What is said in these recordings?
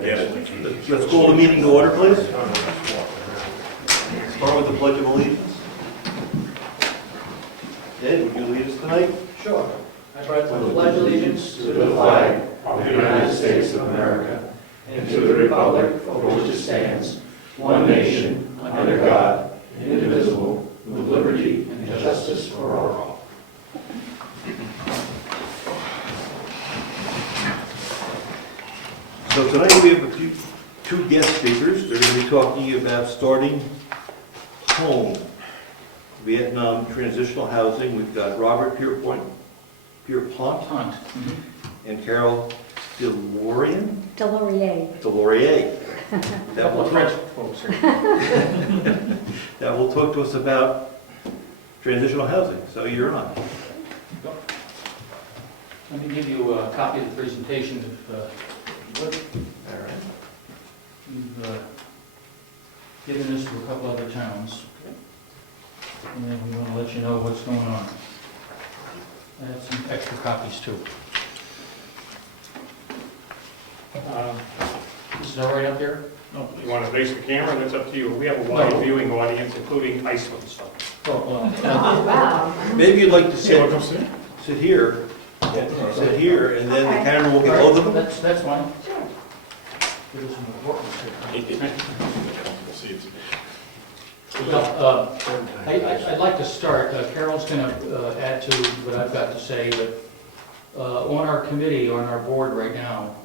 get it. Let's call the meeting to order, please. Start with the Pledge of Allegiance. Ed, would you lead us tonight? Sure. I pledge allegiance to the flag of the United States of America and to the republic for which it stands, one nation, under God, indivisible, with liberty and justice for all. So tonight we have two guest speakers. They're going to be talking about starting home, Vietnam transitional housing. We've got Robert Pierpont and Carol Delorier. That will French talk, folks. that will talk to us about transitional housing. So you're on. Let me give you a copy of the presentation if you would. All right. We've given this to a couple other towns. And then we want to let you know what's going on. I have some extra copies too. This is all right up there? No, you want to face the camera, that's up to you. We have a wide viewing audience, including Iceland, so. Oh, Wow. Maybe you'd like to See what sit comes in? here, sit here, and then the camera will get both of them. That's fine. Give us some importance here. Well, I'd like to start. Carol's going to add to what I've got to say, but on our committee, on our board right now,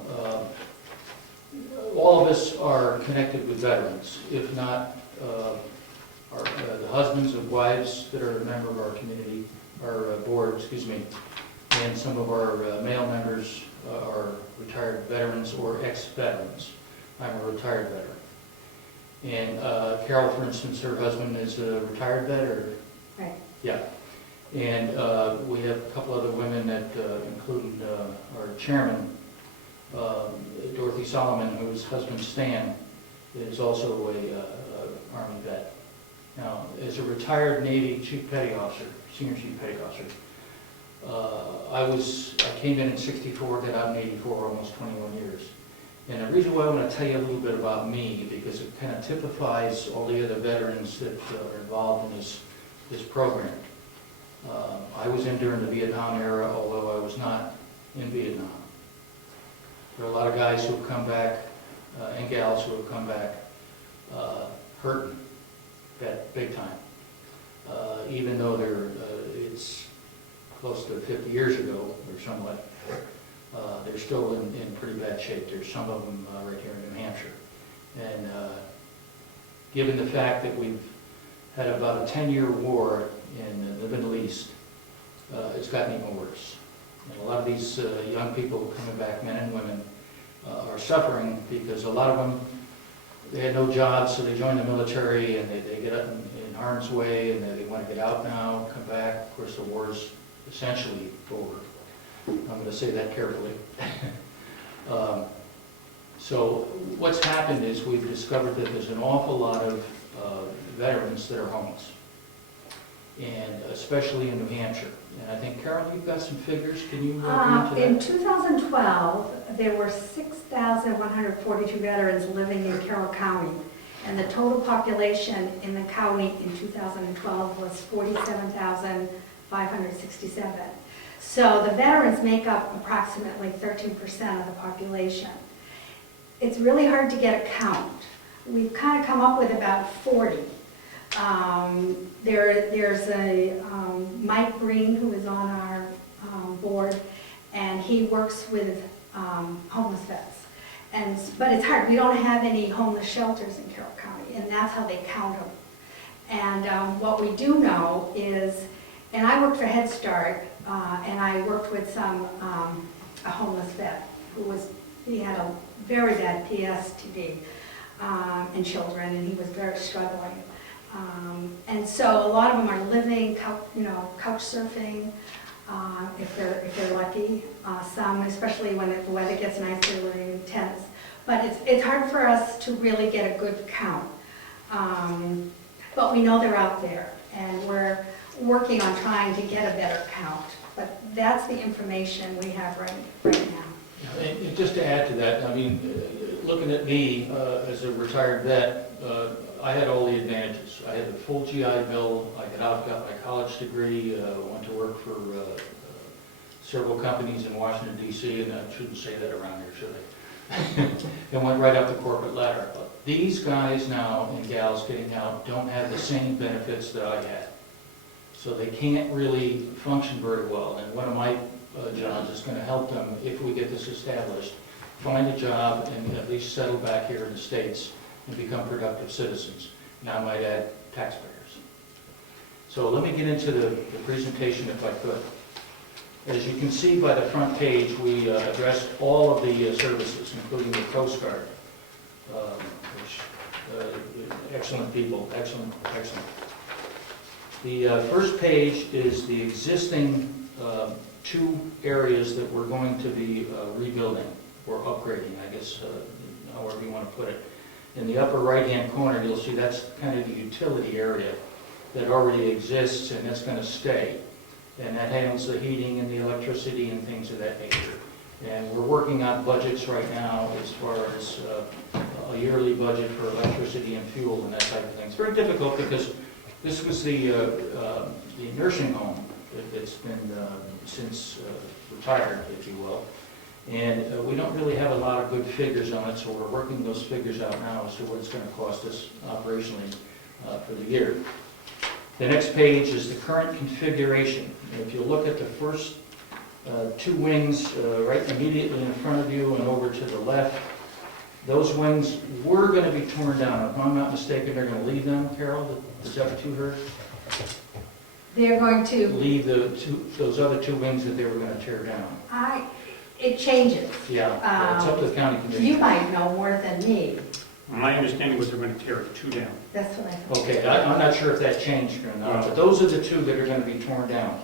all of us are connected with veterans, if not the husbands of wives that are a member of our community, our board, excuse me, and some of our male members are retired veterans or ex-veterans. I'm a retired veteran. And Carol, for instance, her husband is a retired vet, or? Right. Yeah. And we have a couple other women that include our chairman, Dorothy Solomon, whose husband Stan is also a Army vet. Now, as a retired Navy Chief Petty Officer, Senior Chief Petty Officer, I came in 64, got out in 84, almost 21 years. And the reason why I want to tell you a little bit about me, because it kind of typifies all the other veterans that are involved in this program. I was in during the Vietnam era, although I was not in Vietnam. There are a lot of guys who have come back, and gals who have come back, hurting, big time. Even though it's close to 50 years ago, or somewhat, they're still in pretty bad shape. There's some of them right here in New Hampshire. And given the fact that we've had about a 10-year war in the Middle East, it's gotten even worse. And a lot of these young people coming back, men and women, are suffering because a lot of them, they had no jobs, so they joined the military and they get up in harm's way and they want to get out now, come back. Of course, the war's essentially over. I'm going to say that carefully. So what's happened is we've discovered that there's an awful lot of veterans that are homeless, and especially in New Hampshire. And I think, Carol, you've got some figures. Can you go into In that? 2012, there were 6,142 veterans living in Carroll County, and the total population in the county in 2012 was 47,567. So the veterans make up approximately 13% of the population. It's really hard to get a count. We've kind of come up with about 40. There's a Mike Green who is on our board, and he works with homeless vets. But it's hard. We don't have any homeless shelters in Carroll County, and that's how they count them. And what we do know is, and I worked for Head Start, and I worked with a homeless vet he had a very bad PSTD in children, and he was very struggling. And so a lot of them are living, couch surfing, if they're lucky. Some, especially when the weather gets nicer, living in tents. But it's hard for us to really get a good count. But we know they're out there, and we're working on trying to get a better count. But that's the information we have right now. And just to add to that, I mean, looking at me as a retired vet, I had all the advantages. I had the full GI Bill, I got my college degree, went to work for several companies in Washington DC, and I shouldn't say that around here, should I? And went right up the corporate ladder. But these guys now and gals getting out don't have the same benefits that I had. So they can't really function very well. And one of my jobs is going to help them, if we get this established, find a job and at least settle back here in the States and become productive citizens. And I might add taxpayers. So let me get into the presentation if I could. As you can see by the front page, we addressed all of the services, including the Coast Guard, which excellent people, excellent. The first page is the existing 2 areas that we're going to be rebuilding or upgrading, I guess, however you want to put it. In the upper right-hand corner, you'll see that's kind of the utility area that already exists, and that's going to stay. And that handles the heating and the electricity and things of that nature. And we're working on budgets right now as far as a yearly budget for electricity and fuel and that type of thing. It's very difficult because this was the nursing home that's been since retired, if you will. And we don't really have a lot of good figures on it, so we're working those figures out now as to what it's going to cost us operationally for the year. The next page is the current configuration. And if you look at the first 2 wings right immediately in front of you and over to the left, those wings were going to be torn down. If I'm not mistaken, they're going to leave them, Carol? Is that what you heard? They're going to, Leave those other 2 wings that they were going to tear down. it changes. Yeah, it's up to the county commission. You might know more than me. My understanding was they're going to tear 2 down. That's what I thought. Okay, I'm not sure if that changed or not, but those are the 2 that are going to be torn down.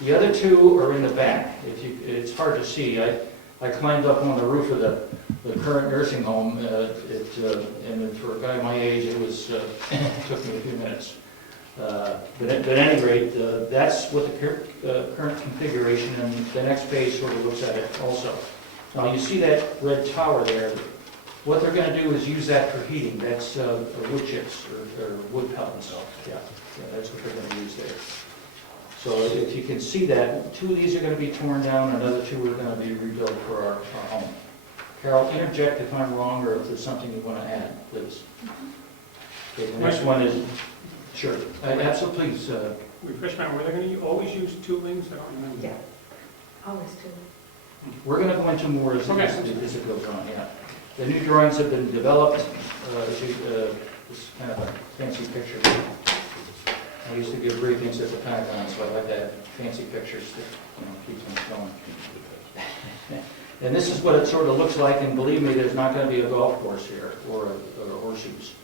The other 2 are in the back. It's hard to see. I climbed up on the roof of the current nursing home, and for a guy my age, it took me a few minutes. But at any rate, that's what the current configuration, and the next page sort of looks at it also. Now you see that red tower there. What they're going to do is use that for heating. That's wood chips or wood pellets. Yeah, that's what they're going to use there. So if you can see that, 2 of these are going to be torn down, another 2 are going to be rebuilt for our home. Carol, interject if I'm wrong or if there's something you want to add, please. Okay, the next one is, sure, absolutely, please. Refresh my memory, were they going to always use 2 wings? I don't remember. Yeah, always do. We're going to go into more as it goes on, yeah. The new drawings have been developed. This kind of a fancy picture. I used to give briefings at the Pentagon, so I like to have fancy pictures that keep things going. And this is what it sort of looks like, and believe me, there's not going to be a golf course here or horseshoes.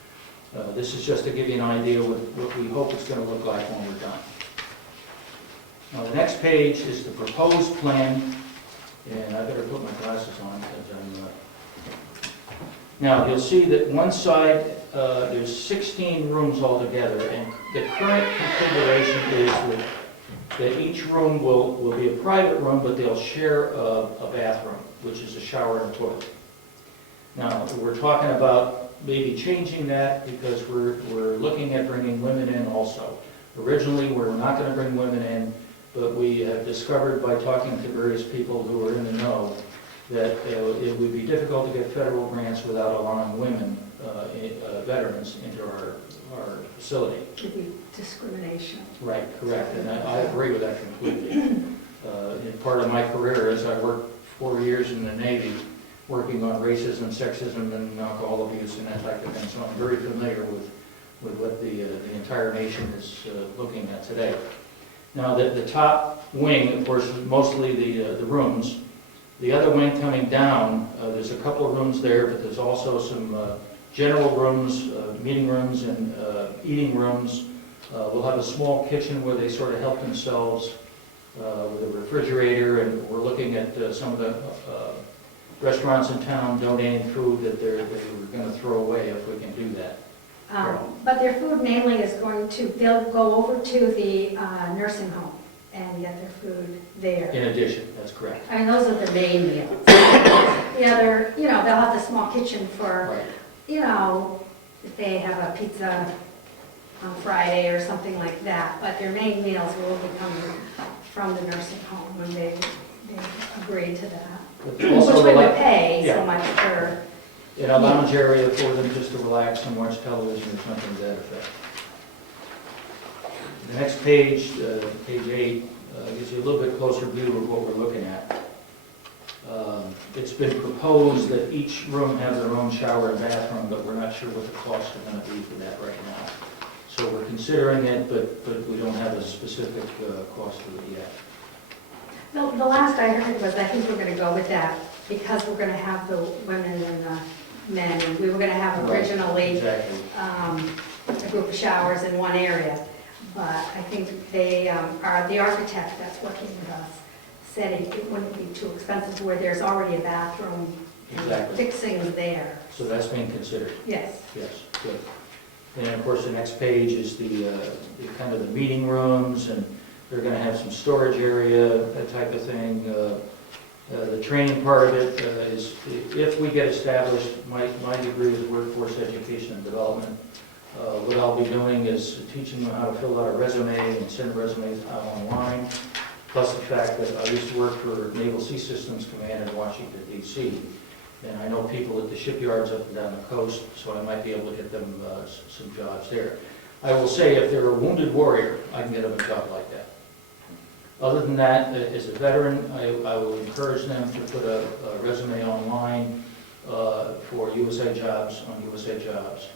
This is just to give you an idea of what we hope it's going to look like when we're done. Now the next page is the proposed plan, and I better put my glasses on because I'm... Now you'll see that one side, there's 16 rooms altogether, and the current configuration is that each room will be a private room, but they'll share a bathroom, which is a shower and a toilet. Now, we're talking about maybe changing that because we're looking at bringing women in also. Originally, we were not going to bring women in, but we have discovered by talking to various people who are in the know that it would be difficult to get federal grants without allowing women, veterans, into our facility. It could be discrimination. Right, correct, and I agree with that completely. In part of my career is I worked 4 years in the Navy working on racism, sexism, and alcohol abuse and that type of thing, so I'm very familiar with what the entire nation is looking at today. Now, the top wing, of course, is mostly the rooms. The other wing coming down, there's a couple of rooms there, but there's also some general rooms, meeting rooms, and eating rooms. We'll have a small kitchen where they sort of help themselves with a refrigerator, and we're looking at some of the restaurants in town donating food that they were going to throw away if we can do that. But their food mainly is going to, they'll go over to the nursing home. and get their food there. In addition, that's correct. I mean, those are the main meals. The other, they'll have the small kitchen for, Right. if they have a pizza on Friday or something like that, but their main meals will be coming from the nursing home when they agree to that. But also Which we the would pay yeah. so much for. In a lounge area for them just to relax and watch television or something to that effect. The next page, page 8, gives you a little bit closer view of what we're looking at. It's been proposed that each room have their own shower and bathroom, but we're not sure what the costs are going to be for that right now. So we're considering it, but we don't have a specific cost for it yet. The last I heard was, I think we're going to go with that because we're going to have the women and the men, and we were going to have Right. originally Exactly. a group of showers in one area. But I think they are, the architect that's working with us said it wouldn't be too expensive to where there's already a bathroom and Exactly. fixings there. So that's being considered. Yes. Yes, good. And of course, the next page is the kind of the meeting rooms, and they're going to have some storage area, that type of thing. The training part of it is, if we get established, my degree is workforce education and development. What I'll be doing is teaching them how to fill out a resume and send resumes out online, plus the fact that I used to work for Naval Sea Systems Command in Washington, D.C., and I know people at the shipyards up and down the coast, so I might be able to get them some jobs there. I will say, if they're a wounded warrior, I can get them a job like that. Other than that, as a veteran, I will encourage them to put a resume online for USA Jobs, on USA Jobs,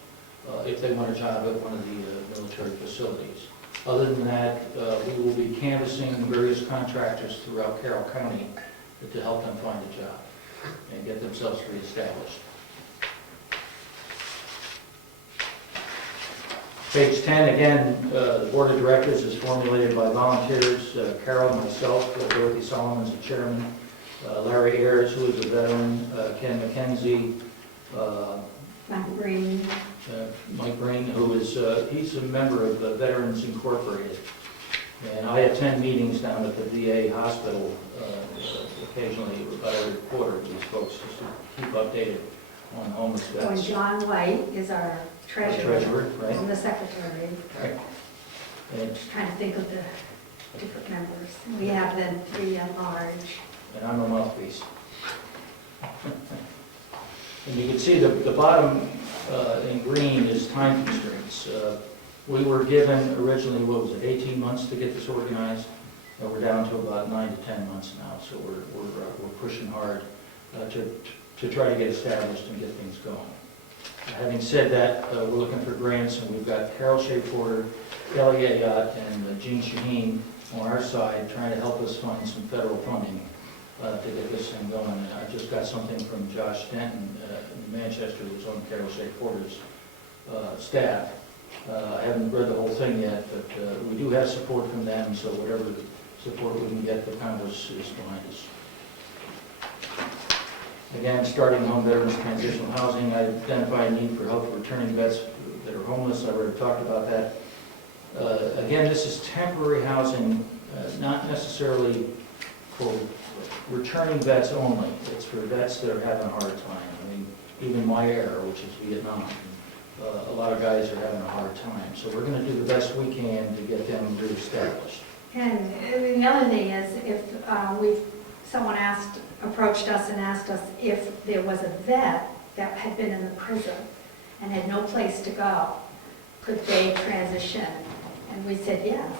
if they want a job at one of the military facilities. Other than that, we will be canvassing various contractors throughout Carroll County to help them find a job and get themselves reestablished. Page 10, again, the Board of Directors is formulated by volunteers, Carol, myself, Dorothy Solomon's the chairman, Larry Ayers, who is a veteran, Ken McKenzie, Mike Green. Mike Green, who is, he's a member of the Veterans Incorporated. And I attend meetings down at the VA hospital occasionally, about every quarter, with these folks, just to keep updated on homeless Oh, and vets. John White is our treasurer. Treasurer, right? And the secretary. Right. And Just trying to think of the different members. We have then 3 at large. and I'm a mouthpiece. And you can see the bottom in green is time constraints. We were given originally, what was it, 18 months to get this organized, and we're down to about 9 to 10 months now, so we're pushing hard to try to get established and get things going. Having said that, we're looking for grants, and we've got Carol Shea Porter, Kelly Ayotte, and Jean Shaheen on our side trying to help us find some federal funding to get this thing going. And I just got something from Josh Stanton in Manchester, who's on Carol Shea Porter's staff. I haven't read the whole thing yet, but we do have support from them, so whatever support we can get, the Congress is behind us. Again, starting home veterans transitional housing, I identify a need for help for returning vets that are homeless. I already talked about that. Again, this is temporary housing, not necessarily for returning vets only. It's for vets that are having a hard time. I mean, even my era, which is Vietnam, a lot of guys are having a hard time. So we're going to do the best we can to get them reestablished. And the other thing is, if someone approached us and asked us if there was a vet that had been in the prison and had no place to go, could they transition? And we said yes,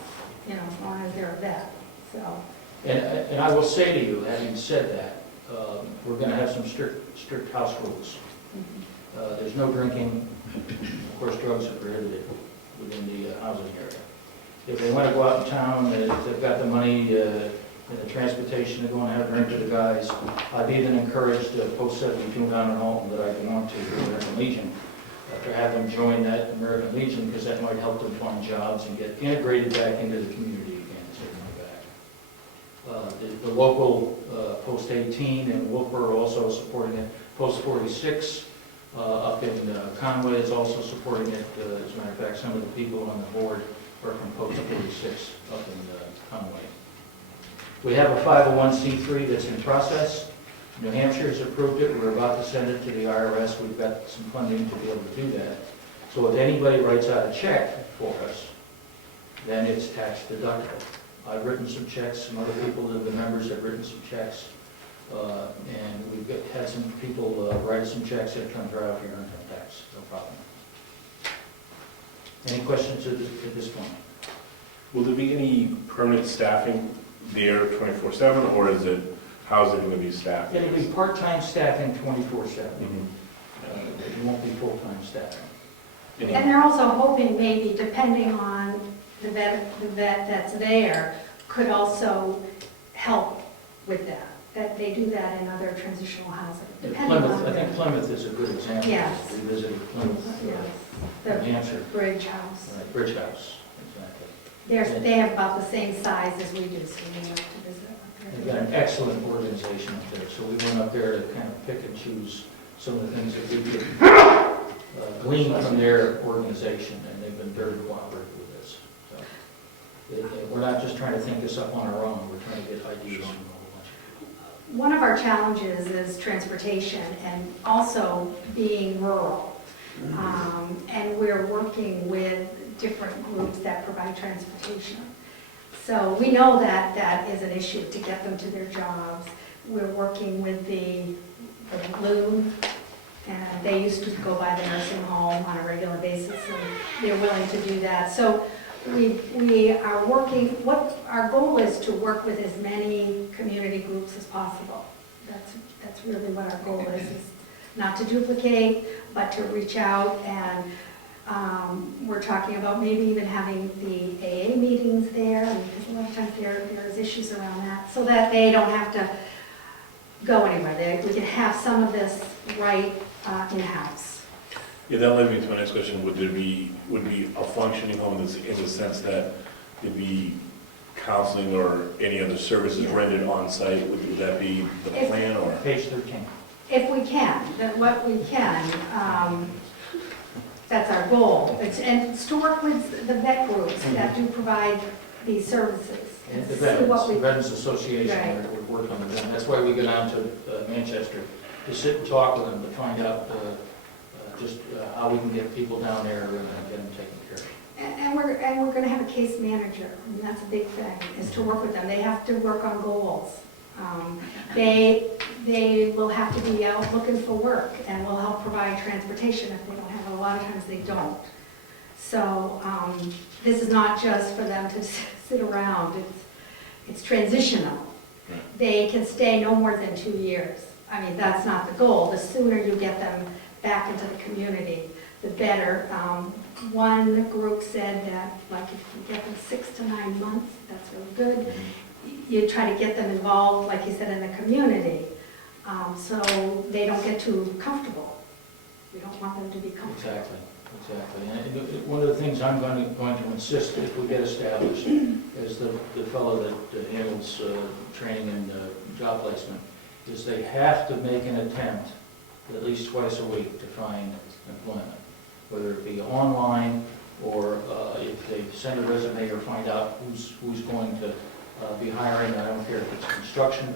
as long as they're a vet. So. And I will say to you, having said that, we're going to have some strict house rules. There's no drinking. Of course, drugs are prohibited within the housing area. If they want to go out in town, if they've got the money and the transportation to go and have a drink with the guys, I've even encouraged Post 72 down in Alton that I belong to, the American Legion, to have them join that American Legion, because that might help them find jobs and get integrated back into the community again, so they're back. The local Post 18 in Wolfboro are also supporting it. Post 46 up in Conway is also supporting it. As a matter of fact, some of the people on the board are from Post 46 up in Conway. We have a 501c3 that's in process. New Hampshire has approved it. We're about to send it to the IRS. We've got some funding to be able to do that. So if anybody writes out a check for us, then it's tax deductible. I've written some checks, some other people, the members have written some checks, and had some people write some checks that come right off your income tax, no problem. Any questions at this point? Will there be any permanent staffing there 24/7, or is it, how's it going to be staffed? It'll be part-time staffing 24/7. Mhm. It won't be full-time staffing. And they're also hoping maybe, depending on the vet that's there, could also help with that. That they do that in other transitional housing, depending Plymouth, on. I think Plymouth is a good example. Yes. We visited Plymouth, Yes, New Hampshire, the bridge house. Bridge House, exactly. They have about the same size as we do, so we like to visit up They've there. got an excellent organization up there, so we went up there to kind of pick and choose some of the things that we could glean from their organization, and they've been very cooperative with us. So, we're not just trying to think this up on our own, we're trying to get ideas from a whole bunch of people. One of our challenges is transportation and also being rural. And we're working with different groups that provide transportation. So we know that that is an issue to get them to their jobs. We're working with the Blue, and they used to go by the nursing home on a regular basis, and they're willing to do that. So we are working, what our goal is to work with as many community groups as possible. That's really what our goal is not to duplicate, but to reach out, and we're talking about maybe even having the AA meetings there, because a lot of times there's issues around that, so that they don't have to go anywhere. We can have some of this right in-house. Yeah, that led me to my next question. Would be a functioning home that's in the sense that there'd be counseling or any other services Yeah. rendered on site? Would that be the plan, or? Page 13. If we can, then what we can, that's our goal. And it's to work with the vet groups that do provide these services. And the See what we- Veterans Association, Right. we're working with them. That's why we go down to Manchester, to sit and talk with them, to find out just how we can get people down there and get them taken care of. And we're going to have a case manager, and that's a big thing, is to work with them. They have to work on goals. They will have to be out looking for work, and will help provide transportation if they don't have it. A lot of times they don't. So this is not just for them to sit around. It's transitional. Right. They can stay no more than 2 years. I mean, that's not the goal. The sooner you get them back into the community, the better. One group said that, like, if you get them 6 to 9 months, that's really good. You try to get them involved, like you said, in the community, so they don't get too comfortable. We don't want them to be comfortable. Exactly. And one of the things I'm going to insist if we get established is the fellow that handles training and job placement, is they have to make an attempt at least twice a week to find employment, whether it be online or if they send a resume or find out who's going to be hiring. I don't care if it's construction.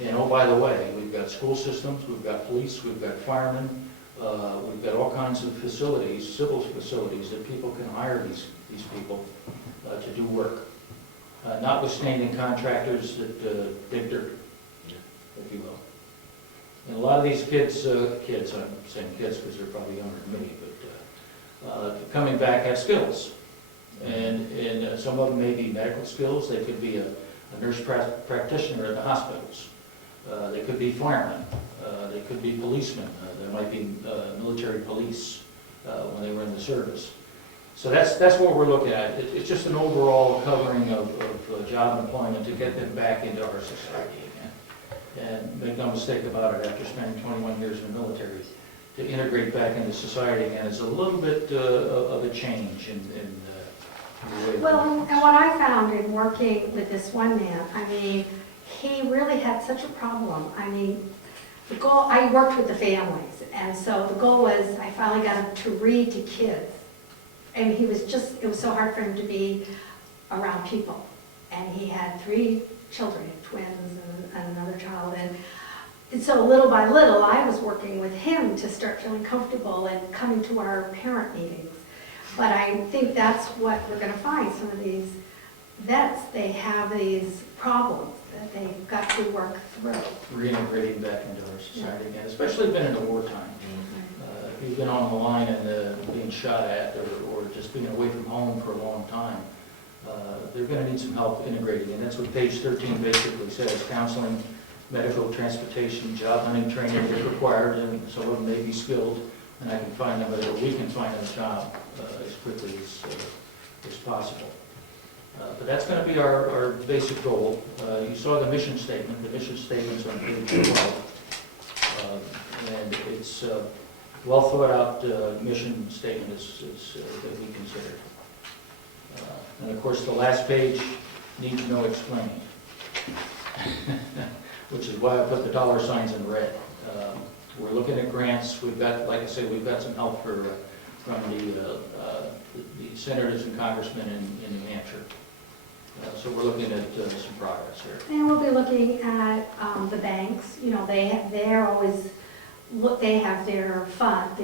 And oh, by the way, we've got school systems, we've got police, we've got firemen, we've got all kinds of facilities, civil facilities, that people can hire these people to do work. Notwithstanding contractors that dig dirt, if you will. And a lot of these kids, I'm saying kids because they're probably younger than me, but coming back have skills. And some of them may be medical skills. They could be a nurse practitioner at the hospitals. They could be firemen. They could be policemen. There might be military police when they were in the service. So that's what we're looking at. It's just an overall covering of job employment to get them back into our society again. And make no mistake about it, after spending 21 years in the military, to integrate back into society again is a little bit of a change in the way. Well, and what I found in working with this one man, I mean, he really had such a problem. I mean, the goal, I worked with the families, and so the goal was, I finally got him to read to kids. And it was so hard for him to be around people. And he had 3 children, twins and another child. And so little by little, I was working with him to start feeling comfortable and coming to our parent meetings. But I think that's what we're going to find. Some of these vets, they have these problems that they've got to work through. Reintegrating back into our society again, especially been in the wartime. If you've been on the line and being shot at or just being away from home for a long time, they're going to need some help integrating. And that's what page 13 basically says. Counseling, medical, transportation, job hunting training is required, and some of them may be skilled, and I can find them, or we can find them a job as quickly as possible. But that's going to be our basic goal. You saw the mission statement. The mission statement's on page 12. And it's well thought out mission statement is that we considered. And of course, the last page needs no explaining, which is why I put the dollar signs in red. We're looking at grants. We've got, like I say, we've got some help from the senators and congressmen in New Hampshire. So we're looking at some progress here. And we'll be looking at the banks. You know, they're always they have their funds.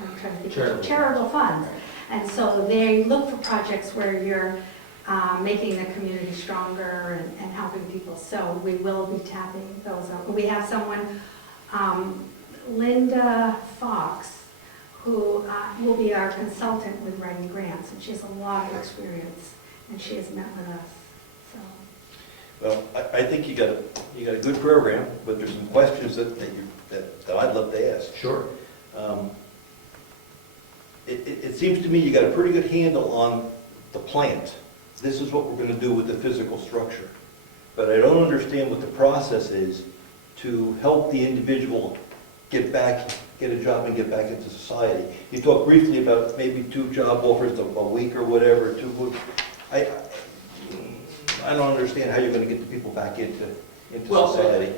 I'm trying to think of charitable funds. And so they look for projects where you're making the community stronger and helping people. So we will be tapping those up. We have someone, Linda Fox, who will be our consultant with writing grants, and she has a lot of experience, and she has met with us. So. Well, I think you got a good program, but there's some questions that I'd love to ask. Sure. It seems to me you got a pretty good handle on the plant. This is what we're going to do with the physical structure. But I don't understand what the process is to help the individual get a job and get back into society. You talked briefly about maybe 2 job offers a week or whatever. I don't understand how you're going to get the people back into society.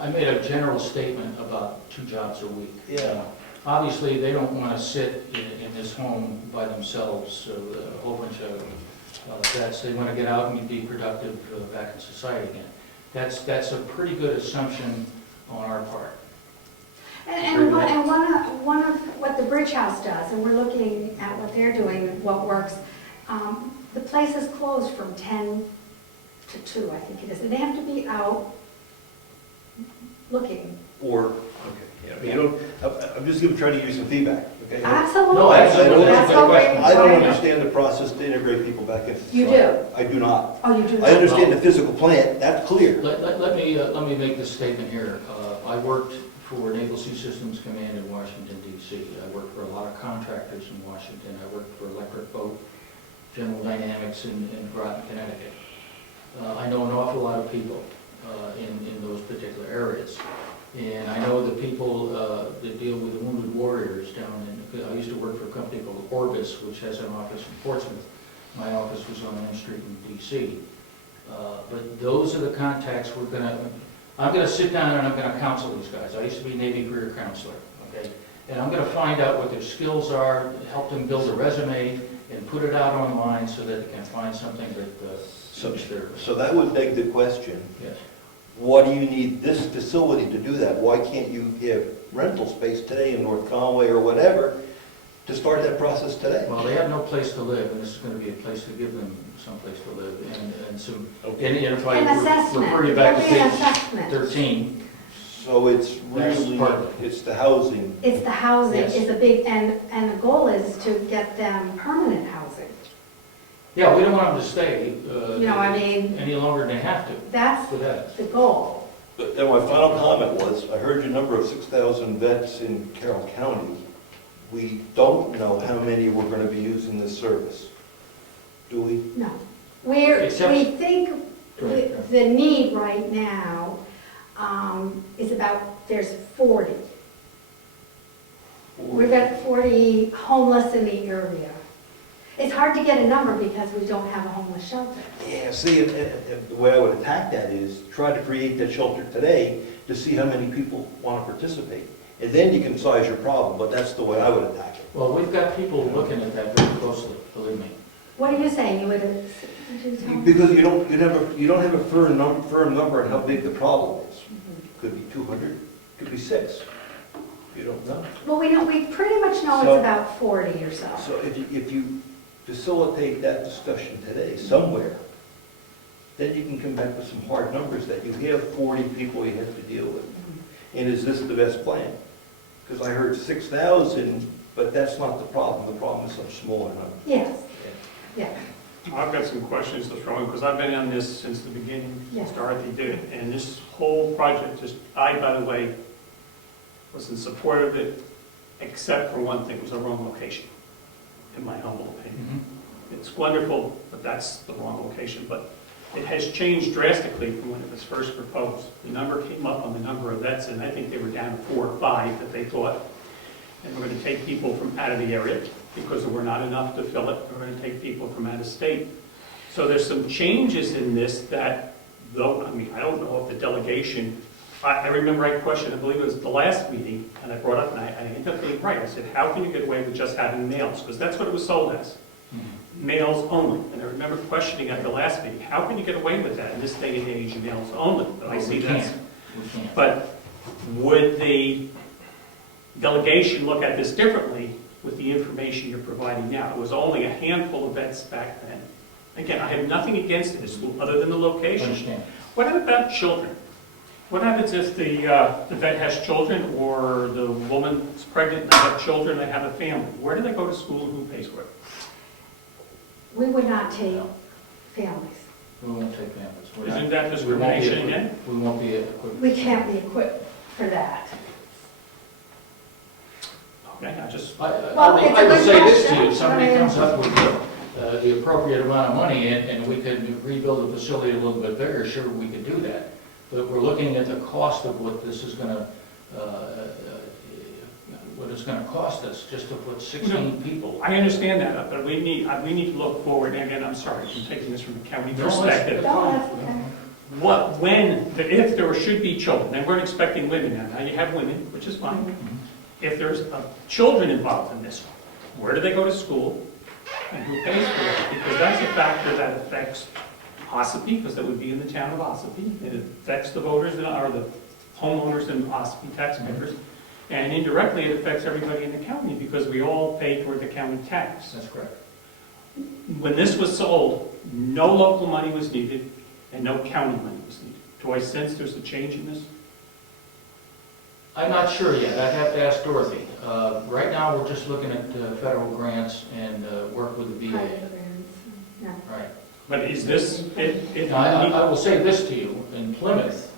I made a general statement about 2 jobs a week. Yeah. Obviously, they don't want to sit in this home by themselves, a whole bunch of vets. They want to get out and be productive back in society again. That's a pretty good assumption on our part. And one of what the Bridge House does, and we're looking at what they're doing, what works, the place is closed from 10 to 2, I think it is. And they have to be out looking. I'm just trying to give you some feedback, okay? Absolutely. No, absolutely. That's what we're I don't trying to- understand the process to integrate people back into society. You do? I do not. Oh, you do? I understand the physical plant, that's clear. Let me make this statement here. I worked for Naval Sea Systems Command in Washington, D.C. I worked for a lot of contractors in Washington. I worked for Electric Boat, General Dynamics in Groton, Connecticut. I know an awful lot of people in those particular areas. And I know the people that deal with the wounded warriors down in, I used to work for a company called Orbis, which has an office in Portsmouth. My office was on Main Street in D.C. But those are the contacts I'm going to sit down and I'm going to counsel these guys. I used to be a Navy career counselor, okay? And I'm going to find out what their skills are, help them build a resume, and put it out online so that they can find something that suits their... So that would beg the question, Yes. why do you need this facility to do that? Why can't you have rental space today in North Conway or whatever to start that process today? Well, they have no place to live, and this is going to be a place to give them some place to live. And some, and if I refer you back to page 13. So it's really, it's the housing. It's the housing, Yes. is a big, and the goal is to get them permanent housing. Yeah, we don't want them to stay any longer than they have to. That's For that. the goal. But then my final comment was, I heard your number of 6,000 vets in Carroll County. We don't know how many we're going to be using this service. Do we? No. Except- We think the need right now is there's 40. We've got 40 homeless in the area. It's hard to get a number because we don't have a homeless shelter. Yeah, see, and the way I would attack that is try to create that shelter today to see how many people want to participate. And then you can size your problem, but that's the way I would attack it. Well, we've got people looking at that very closely, believe me. What are you saying? You would tell me? Because you don't have a firm number on how big the problem is. Could be 200, could be 6. You don't know. Well, we pretty much know So- it's about 40 or so. So if you facilitate that discussion today somewhere, then you can come back with some hard numbers that you have 40 people you have to deal with. And is this the best plan? Because I heard 6,000, but that's not the problem. The problem is some smaller number. Yes, yeah. I've got some questions to throw in, because I've been on this since the beginning, since Dorothy did it, and this whole project, I, by the way, was in support of it, except for one thing, it was the wrong location, in my humble opinion. It's wonderful, but that's the wrong location, but it has changed drastically from when it was first proposed. The number came up on the number of vets, and I think they were down to 4 or 5 that they thought, and we're going to take people from out of the area, because there were not enough to fill it. We're going to take people from out of state. So there's some changes in this that, though, I mean, I don't know if the delegation, I remember I questioned, I believe it was the last meeting, and I brought up, and I ended up being right. I said, how can you get away with just having males? Because that's what it was sold as, males only. And I remember questioning at the last meeting, how can you get away with that in this day and age, males only? But I see that's, but would the delegation look at this differently with the information you're providing now? It was only a handful of vets back then. Again, I have nothing against it, other than the location. Understand. What about children? What happens if the vet has children, or the woman's pregnant and they have children, they have a family? Where do they go to school, and who pays for it? We would not take families. We won't take families. Isn't that discrimination again? We won't be equipped. We can't be equipped for that. Okay, I just, Well, it's a I will good say this to question. you, if somebody I mean- comes up with the appropriate amount of money, and we could rebuild the facility a little bit bigger, sure, we could do that. But we're looking at the cost of what this is gonna, what it's gonna cost us just to put 16 people. I understand that, but we need to look forward. And again, I'm sorry, I'm taking this from a county No, that's- perspective. No, that's okay. If there should be children, and we're expecting women now, you have women, which is fine. If there's children involved in this, where do they go to school, and who pays for it? Because that's a factor that affects Ossipee, because that would be in the town of Ossipee. It affects the voters, or the homeowners and Ossipee taxpayers. And indirectly, it affects everybody in the county, because we all pay toward the county tax. That's correct. When this was sold, no local money was needed, and no county money was needed. Do I sense there's a change in this? I'm not sure yet, I'd have to ask Dorothy. Right now, we're just looking at federal grants and work with the VA. Private grants, yeah. Right. But is this, Now, I will say this to you, in Plymouth,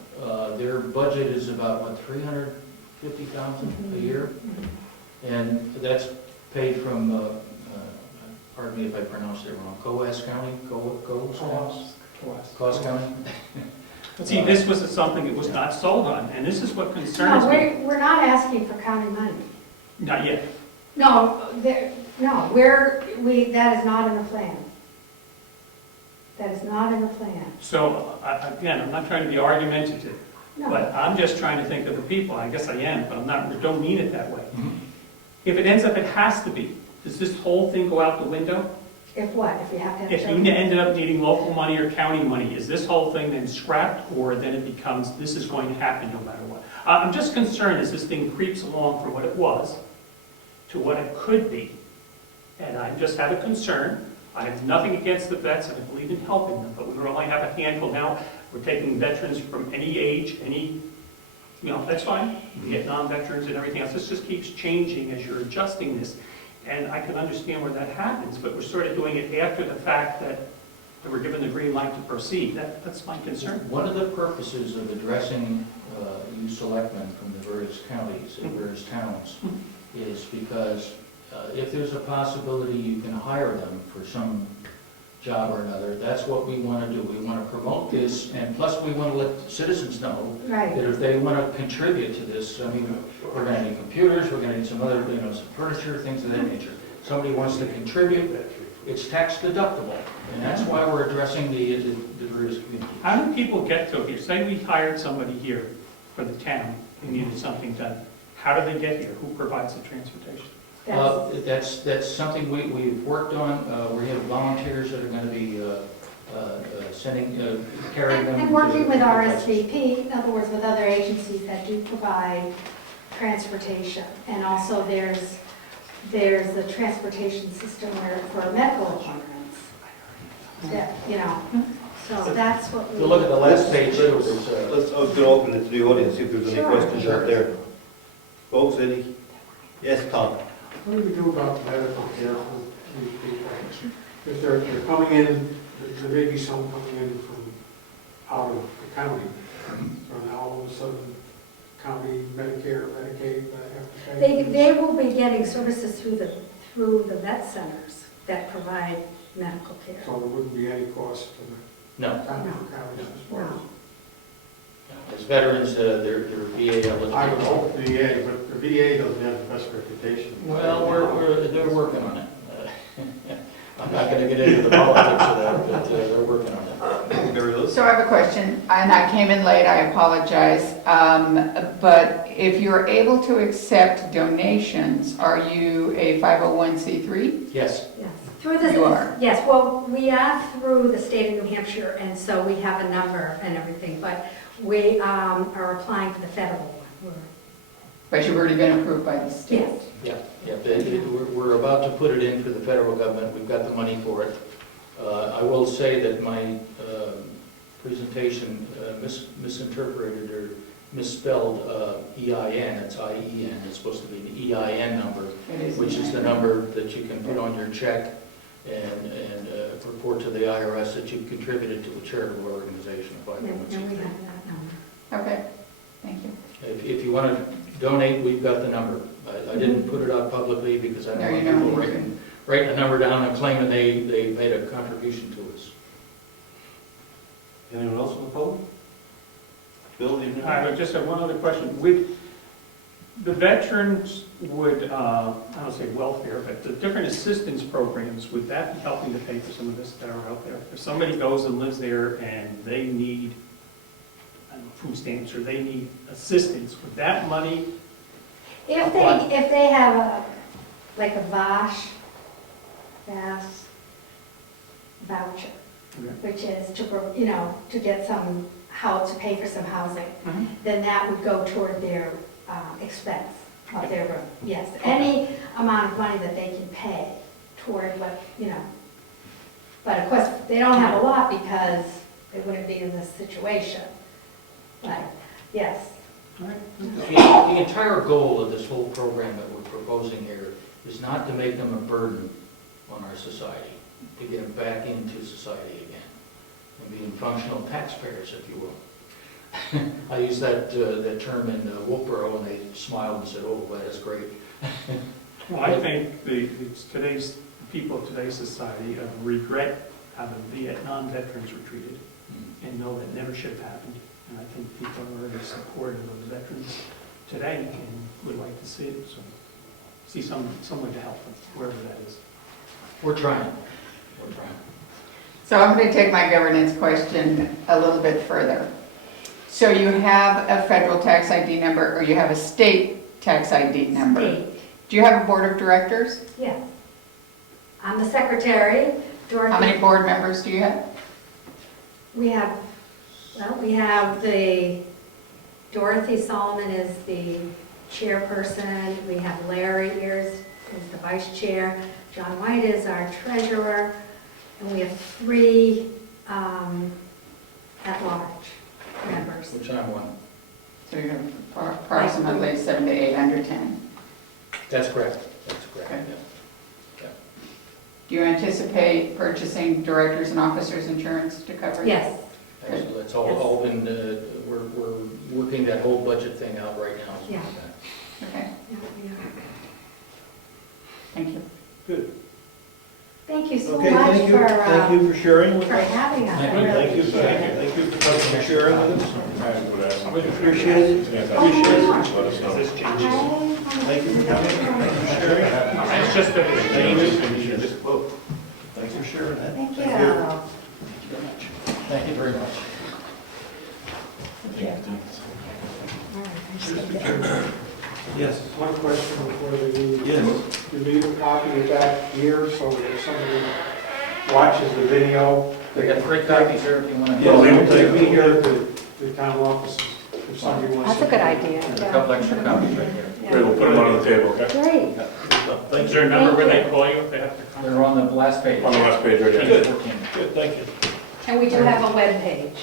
their budget is about, what, $350,000 a year? And that's paid from, pardon me if I pronounced it wrong, Coas County? Coas County? But see, this was something that was not sold on, and this is what concerns No, me. we're not asking for county money. Not yet. No, that is not in the plan. That is not in the plan. So, again, I'm not trying to be argumentative, No. but I'm just trying to think of the people. I guess I am, but I don't mean it that way. Mhm. If it ends up, it has to be, does this whole thing go out the window? If what? If we have to have If you children? ended up needing local money or county money, is this whole thing then scrapped, or then it becomes, this is going to happen no matter what? I'm just concerned as this thing creeps along from what it was to what it could be. And I just have a concern. I have nothing against the vets, and I believe in helping them, but we only have a handful now. We're taking veterans from any age, that's fine. Vietnam veterans and everything else. This just keeps changing as you're adjusting this. And I can understand where that happens, but we're sort of doing it after the fact that we're given the green light to proceed. That's my concern. One of the purposes of addressing you selectmen from the various counties and various towns is because if there's a possibility you can hire them for some job or another, that's what we want to do. We want to promote this, and plus we want to let citizens know Right. that if they want to contribute to this, I mean, we're going to need computers, we're going to need some other, some furniture, things of that nature. Somebody wants to contribute, it's tax deductible, and that's why we're addressing the various communities. How do people get to here? Say we hired somebody here for the town, we needed something done. How do they get here? Who provides the transportation? That's something we've worked on. We have volunteers that are going to be carrying them. And working with RSVP, in other words, with other agencies that do provide transportation. And also there's a transportation system where, for medical appointments, that, so that's what If we. you look at the last page, too, there's Let's open it to the audience, see if there's any Sure. questions out there. Folks, any? Yes, Tom? What do we do about the medical care for these people? If they're coming in, there may be some coming in from out of the county, so now all of a sudden, county Medicare, Medicaid, have to pay? They will be getting services through the vet centers that provide medical care. So there wouldn't be any cost to no. the county as far as. As veterans, they're VA eligible. I would hope VA, but the VA doesn't have the best reputation. Well, they're working on it. I'm not going to get into the politics of that, but they're working on it. Mary Liz? So I have a question, and I came in late, I apologize. But if you're able to accept donations, are you a 501c3? Yes. Yes. Through the. You are? Yes, well, we are through the state of New Hampshire, and so we have a number and everything, but we are applying for the federal one. But you've already been approved by the state? Yes. Yeah. We're about to put it in for the federal government. We've got the money for it. I will say that my presentation misinterpreted or misspelled EIN. It's IEN. It's supposed to be the EIN number, It is. which is the number that you can put on your check and report to the IRS that you've contributed to a charitable organization. And we have that number. Okay, thank you. If you want to donate, we've got the number. I didn't put it out publicly because I No, don't want you don't people need writing a number down and claiming they made a contribution to us. Anyone else in the public? Bill, you I just have one other question. With the veterans would, I don't say welfare, but the different assistance programs, would that be helping to pay for some of this that are out there? If somebody goes and lives there and they need, I don't know, food stamps, or they need assistance, would that money? If they have like a VASH voucher, which is to get to pay for some housing, then that would go toward their expense of their room. Yes, any amount of money that they can pay toward what, but of course, they don't have a lot because they wouldn't be in this situation. But, yes. The entire goal of this whole program that we're proposing here is not to make them a burden on our society, to get them back into society again, and being functional taxpayers, if you will. I used that term in Wolfboro, and they smiled and said, "Oh, that is great." Well, I think the people of today's society regret how the Vietnam veterans were treated and know that never should have happened. And I think people are very supportive of the veterans today and would like to see it, so see some way to help them, wherever that is. We're trying. So I'm going to take my governance question a little bit further. So you have a federal tax ID number, or you have a state tax ID number? State. Do you have a board of directors? Yes. I'm the secretary. Dorothy. How many board members do you have? We have the, Dorothy Solomon is the chairperson. We have Larry Ears is the vice chair. John White is our treasurer. And we have 3 at-large members. Which I'm one. So you have approximately 7 to 8 under 10. That's correct. Okay. Yeah. Do you anticipate purchasing directors and officers insurance to cover? Yes. Actually, it's all been, we're working that whole budget thing out right now. Yeah. Okay, Yeah, yeah. thank you. Good. Thank you so Okay, much thank you for sharing with for us. having us. I Thank you. really Thank you for sharing with us. Appreciate it. Oh, Appreciate it. Let us know. This changes. Thank you for coming. Thank you for sharing. It's just that it changes. Thanks for sharing that. Thank you. Thank you very much. Yes. One question before they leave. Yes. You leave a copy of that here, so that if somebody watches the video, We got 3 copies here if you want to. Yeah, they we will will take take me here to the town offices if somebody wants. That's a good idea. There's a couple extra copies right here. Great, we'll put them on the table, okay? Great. Thank Is you. there a number where they call you if they have to come? They're on the last page. On the last page, right Page here. 14. Good, thank you. And we do have a web page.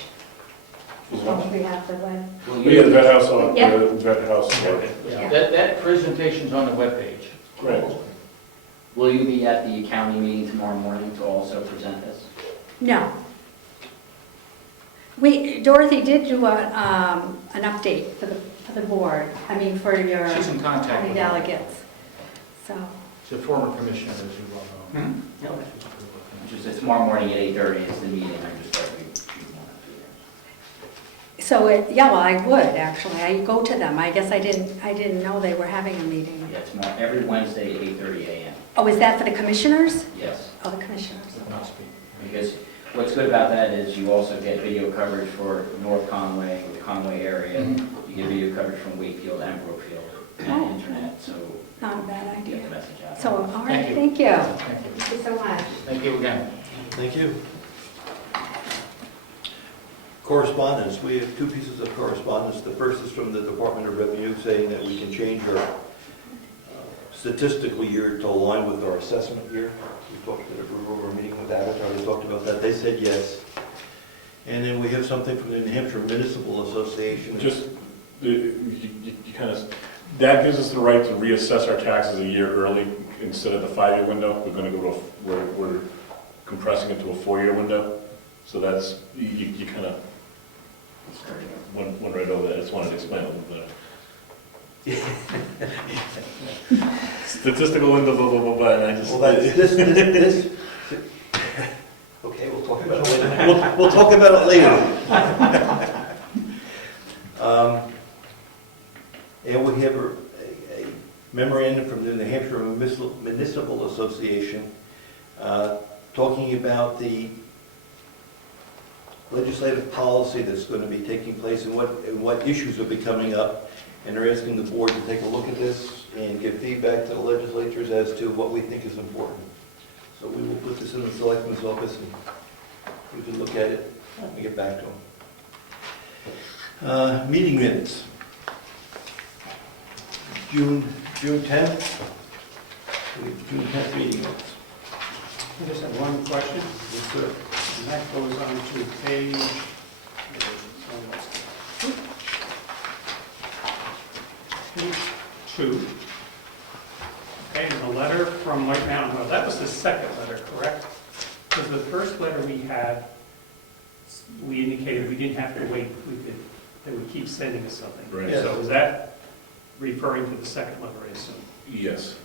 As much. We have the web. We have the vet house on, Yeah. the vet house. Yeah, that presentation's on the webpage. Great. Will you be at the county meeting tomorrow morning to also present this? No. Dorothy did do an update for the board, I mean, for your She's in contact county with them. delegates. So, She's a former commissioner, as you well know. No. It's tomorrow morning at 8:30 is the meeting, I just thought you want to be there. so yeah, well, I would, actually. I go to them. I guess I didn't know they were having a meeting. Yeah, tomorrow, every Wednesday at 8:30 a.m. Oh, is that for the commissioners? Yes, Oh, the commissioners. Must be. because what's good about that is you also get video coverage for North Conway, the Conway area. You get video coverage from Wakefield and Brookfield Oh. and internet, so Not a bad you get idea. the message out. So, all right, Thank you. thank you. Thank you. Thank you so much. Thank you again. Thank you. Correspondence, we have 2 pieces of correspondence. The first is from the Department of Revenue saying that we can change our statistical year to align with our assessment year. We talked at a meeting with Avatar, they talked about that, they said yes. And then we have something from the New Hampshire Municipal Association. Just, you kind of, that gives us the right to reassess our taxes a year early instead of the 5-year window. We're going to go to, we're compressing it to a 4-year window. So that's, you kind of went right over that. I just wanted to explain a little bit. Statistical window, blah, blah, blah, blah, and I just. Well, this, okay, we'll talk about it later. We'll talk about it later. And we have a memorandum from the New Hampshire Municipal Association talking about the legislative policy that's going to be taking place and what issues will be coming up. And they're asking the board to take a look at this and give feedback to the legislatures as to what we think is important. So we will put this in the selectman's office and we can look at it and get back to them. Meeting minutes. June 10th. June 10th meeting minutes. I just have one question, Yes, sir. and that goes on to page 2. Okay, and the letter from White Mountain Road, that was the second letter, correct? Because the first letter we had, we indicated we didn't have to wait, they would keep sending us something. Right. So is that referring to the second letter, I assume? Yes,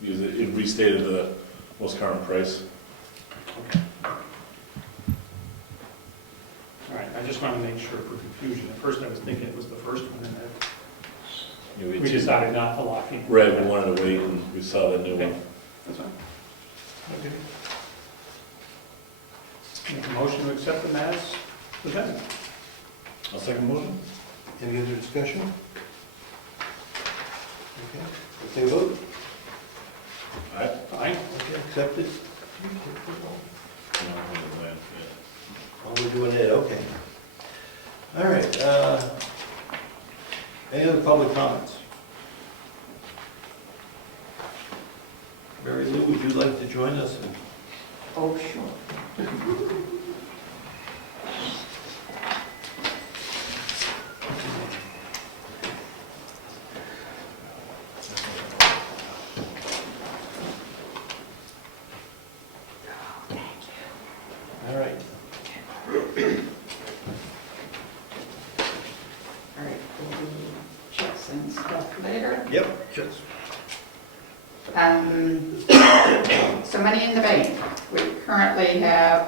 because it restated the most current price. Okay. All right, I just want to make sure for confusion. At first I was thinking it was the first one, and You know, then we just- decided not to lock in. Right, we wanted to wait and we saw the new Okay, one. that's fine. Okay. Make a motion to accept them as presented. I'll second motion. Any other discussion? Okay, let's take a vote. Aye. Aye. Okay, accepted. No, I'm gonna win, yeah. Oh, we're doing it, okay. All right, any other public comments? Mary Lou, would you like to join us? Oh, sure. All right. All right, we'll do checks and stuff later. Yep, just. So money in the bank. We currently have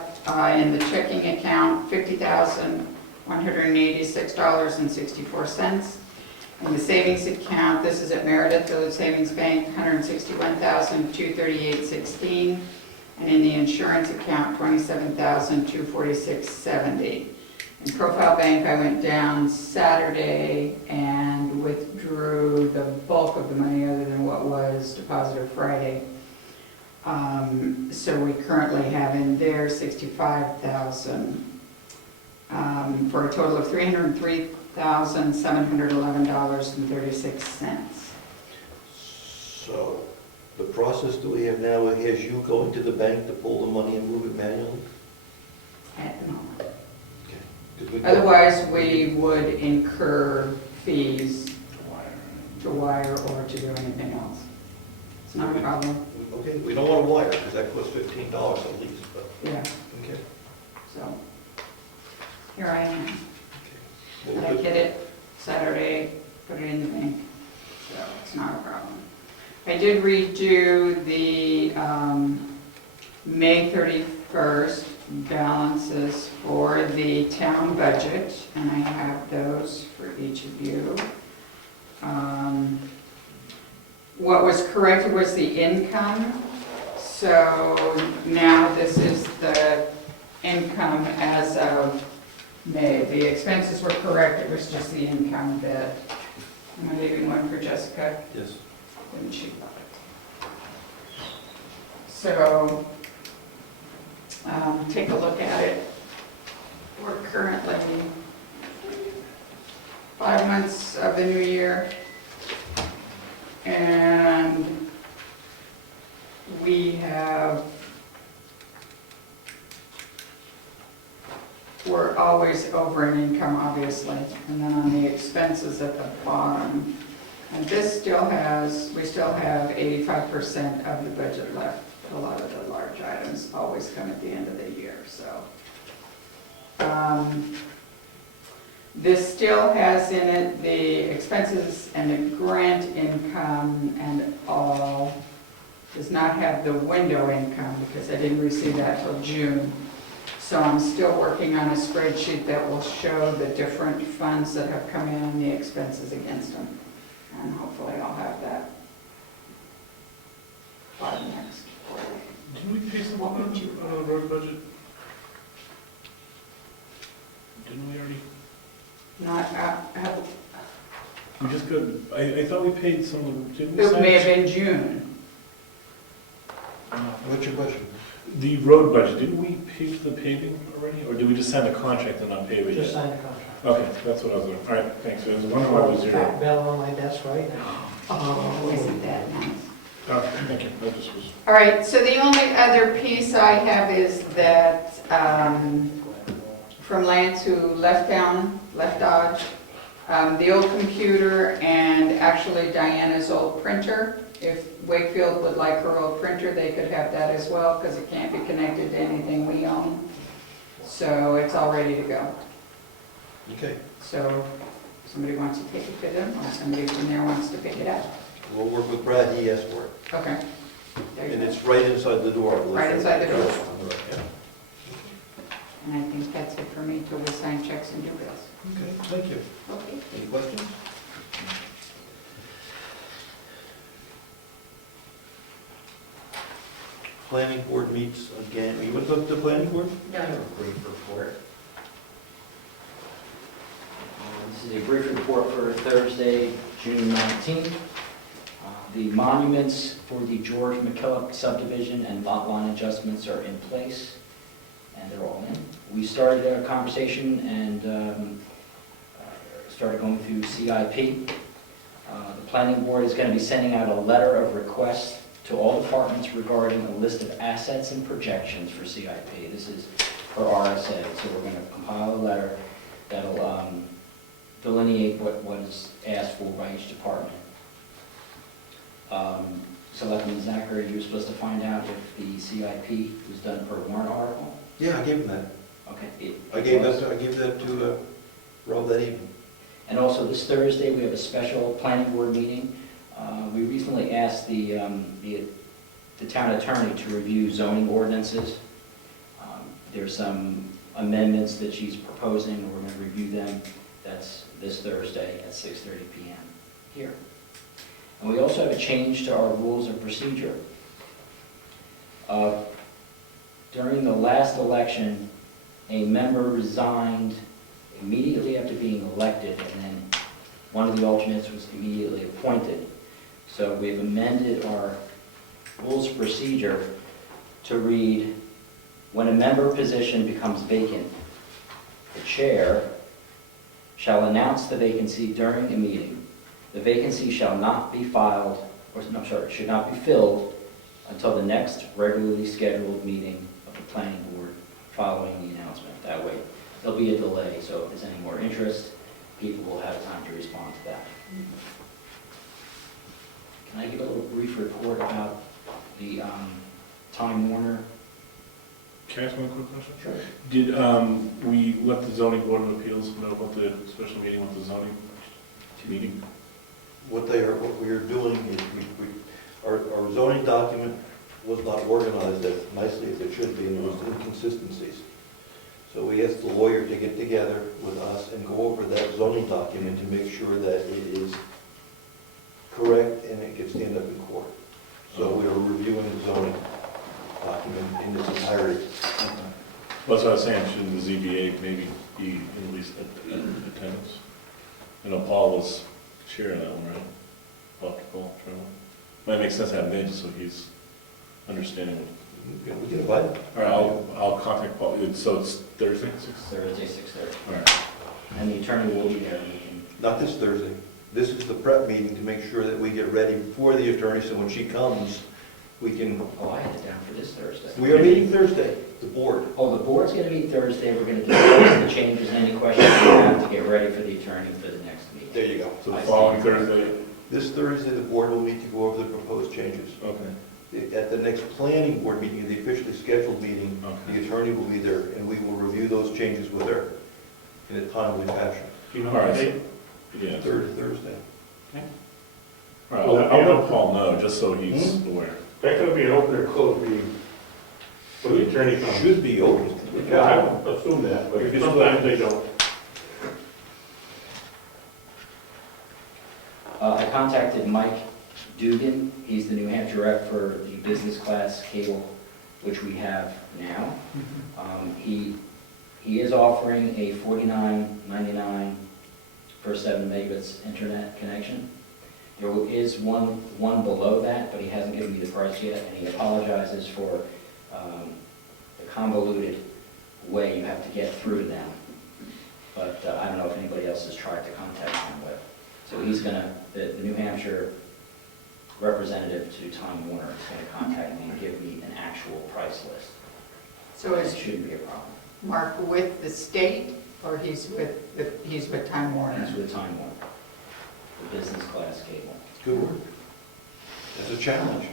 in the checking account $50,186.64. In the savings account, this is at Meredith Village Savings Bank, $161,238.16. And in the insurance account, $27,246.70. In Profile Bank, I went down Saturday and withdrew the bulk of the money other than what was deposited Friday. So we currently have in there 65,000 for a total of $303,711.36. So, the process that we have now has you going to the bank to pull the money and move it manually? At the moment. Okay. 'Cause we- Otherwise, we would incur fees to wire or to do anything else. It's not a problem, Okay, we don't want to wire, because that costs $15 at least, but, yeah, okay. so. Here I am, Okay. and I get it Saturday, put it in the bank, so it's not a problem. I did redo the May 31st balances for the town budget, and I have those for each of you. What was corrected was the income, so now this is the income as of May. The expenses were correct, it was just the income that, am I leaving one for Jessica? Yes. Didn't she love it? So, take a look at it. We're currently 5 months of the new year, and we're always over in income, obviously, and then on the expenses at the bottom. And we still have 85% of the budget left. A lot of the large items always come at the end of the year, so. This still has in it the expenses and the grant income and all. Does not have the window income because I didn't receive that till June. So I'm still working on a spreadsheet that will show the different funds that have come in and the expenses against them. And hopefully I'll have that by the next quarter. Didn't we pay some on the road budget? Didn't we already? Not, We just got, I thought we paid some, didn't we? it sign may have been June. What's your question? The road budget, didn't we pay for the paving already, or did we just sign the contract and not pay it yet? Just signed the contract. Okay, that's what I was doing. All right, thanks. I was wondering why it was Fat zero. bill on my desk right now. Oh, isn't that nice? Okay, thank you. That just was. All right, so the only other piece I have is that from Lance, who left Dodge, the old computer and actually Diana's old printer. If Wakefield would like her old printer, they could have that as well, because it can't be connected to anything we own. So it's all ready to go. Okay, So if somebody wants to take it to them, or somebody from there wants to pick it up. we'll work with Brad, he asked for it. Okay. There you And go. it's right inside the door. I believe. Right inside the door. Yeah. And I think that's it for me till we sign checks and do bills. Okay, thank you. Okay. Any questions? Planning board meets again. You want to go to the planning board? Yeah, I have a brief report. This is a brief report for Thursday, June 19th. The monuments for the George McKillop subdivision and lot line adjustments are in place, and they're all in. We started a conversation and started going through CIP. The planning board is going to be sending out a letter of request to all departments regarding a list of assets and projections for CIP. This is for RSA, so we're going to compile a letter that'll delineate what is asked for by each department. Selectman Zachary, you were supposed to find out if the CIP was done per warrant article? Yeah, I gave him that. Okay. I gave that to Rob that evening. And also this Thursday, we have a special planning board meeting. We recently asked the town attorney to review zoning ordinances. There's some amendments that she's proposing, and we're going to review them. That's this Thursday at 6:30 p.m. here. And we also have a change to our rules of procedure. During the last election, a member resigned immediately after being elected, and then one of the alternates was immediately appointed. So we've amended our rules of procedure to read, when a member position becomes vacant, the chair shall announce the vacancy during a meeting. The vacancy shall not be filed, or no, sorry, should not be filled until the next regularly scheduled meeting of the planning board following the announcement. That way, there'll be a delay, so if there's any more interest, people will have time to respond to that. Can I give a little brief report about the Time Warner? Can I ask one quick question? Sure. Did we let the zoning board of appeals know about the special meeting with the zoning meeting? What we are doing is, our zoning document was not organized as nicely as it should be, and there was inconsistencies. So we asked the lawyer to get together with us and go over that zoning document to make sure that it is correct and it can stand up in court. So we are reviewing the zoning document in its entirety. Well, that's what I was saying, shouldn't the ZBA maybe be at least attendance? I know Paul was chair of that one, right? Paul Trevor. Might make sense to have Nate, so he's understanding what. We can invite him. All right, I'll contact Paul. So it's Thursday, 6? Thursday, 6:30. All right. And the attorney will be there. and we can- Not this Thursday. This is the prep meeting to make sure that we get ready before the attorney, so when she comes, we can, Oh, I had it down for this Thursday. we are meeting Thursday, the board. Oh, the board's going to meet Thursday. We're going to discuss the changes and any questions we have to get ready for the attorney for the next meeting. There you go. So the I following see. Thursday? This Thursday, the board will meet to go over the proposed changes. Okay. At the next planning board meeting, the officially scheduled meeting, Okay. the attorney will be there, and we will review those changes with her in a timely fashion. Do you know All right, the so- date? Yeah. Thursday. All right, I'll let Paul know, just so he's aware. That could be an open or closed meeting when the attorney comes. Should be open. Yeah, I would assume that, but sometimes they don't. I contacted Mike Dugan. He's the New Hampshire rep for the business class cable, which we have now. He is offering a $49.99 for 7 megabits internet connection. There is one below that, but he hasn't given me the price yet, and he apologizes for the convoluted way you have to get through to them. But I don't know if anybody else has tried to contact him with. So he's gonna, the New Hampshire representative to Time Warner is gonna contact me and give me an actual price list. So It is shouldn't be a problem. Mark with the state, or he's with Time Warner? That's with Time Warner, the business class cable. Good work. That's a challenge.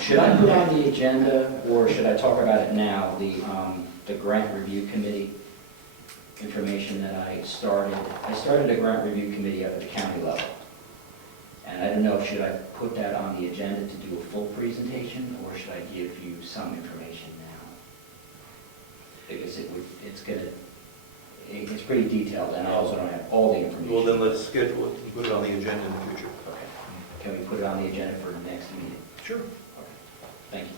Should I put on the agenda, or should I talk about it now, the grant review committee information that I started? I started a grant review committee up at the county level. And I don't know, should I put that on the agenda to do a full presentation, or should I give you some information now? Because it's pretty detailed, and I also don't have all the information. Well, then let's schedule it and put it on the agenda in the future. Okay. Can we put it on the agenda for the next meeting? Sure. Okay. Thank you.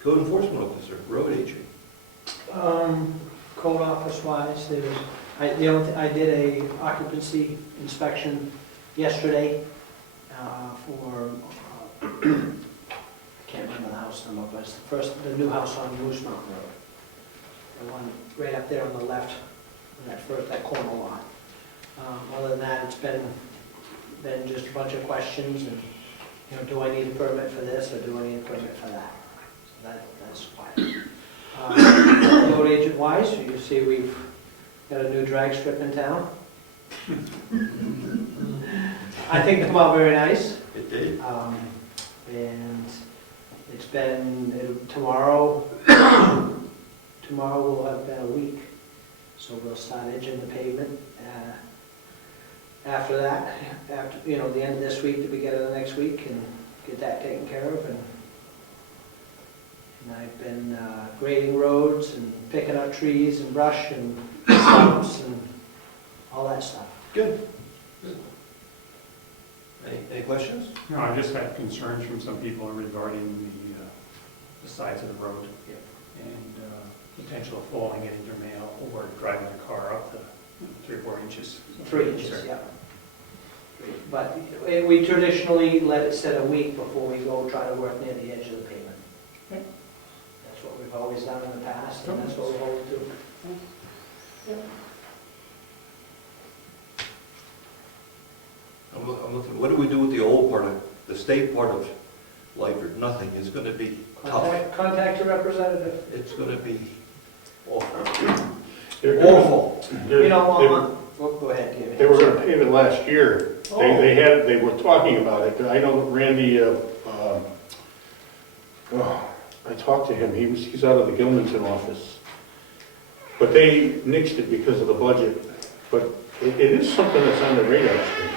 Code enforcement officer, road agent. Code office wise, there was, I did a occupancy inspection yesterday for, I can't remember the house number, but it's the new house on Moose Mountain Road. The one right up there on the left, that corner lot. Other than that, it's been just a bunch of questions and, do I need a permit for this or do I need a permit for that? So that's quiet. Road agent wise, you see we've got a new drag strip in town. I think they come out very nice. It did. And it's been, tomorrow will have been a week. So we'll start edging the pavement. After that, the end of this week to beginning of the next week and get that taken care of and And I've been grading roads and picking up trees and brush and stumps and all that stuff. Good. Any questions? No, I just had concerns from some people regarding the sides of the road and potential of falling it into mail or driving a car up to 3 or 4 inches. 3 inches, yeah. But we traditionally let it sit a week before we go try to work near the edge of the pavement. Okay. That's what we've always done in the past, and that's what we'll always do. I'm looking, what do we do with the old part of, the state part of Lyford? Nothing. It's gonna be tough. Contact your representative. It's gonna be awful. Awful. You know, go ahead, David. They were gonna pave it last year. They were talking about it. I know Randy, I talked to him, he's out of the Gilmanton office. But they nixed it because of the budget. But it is something that's on the radar screen.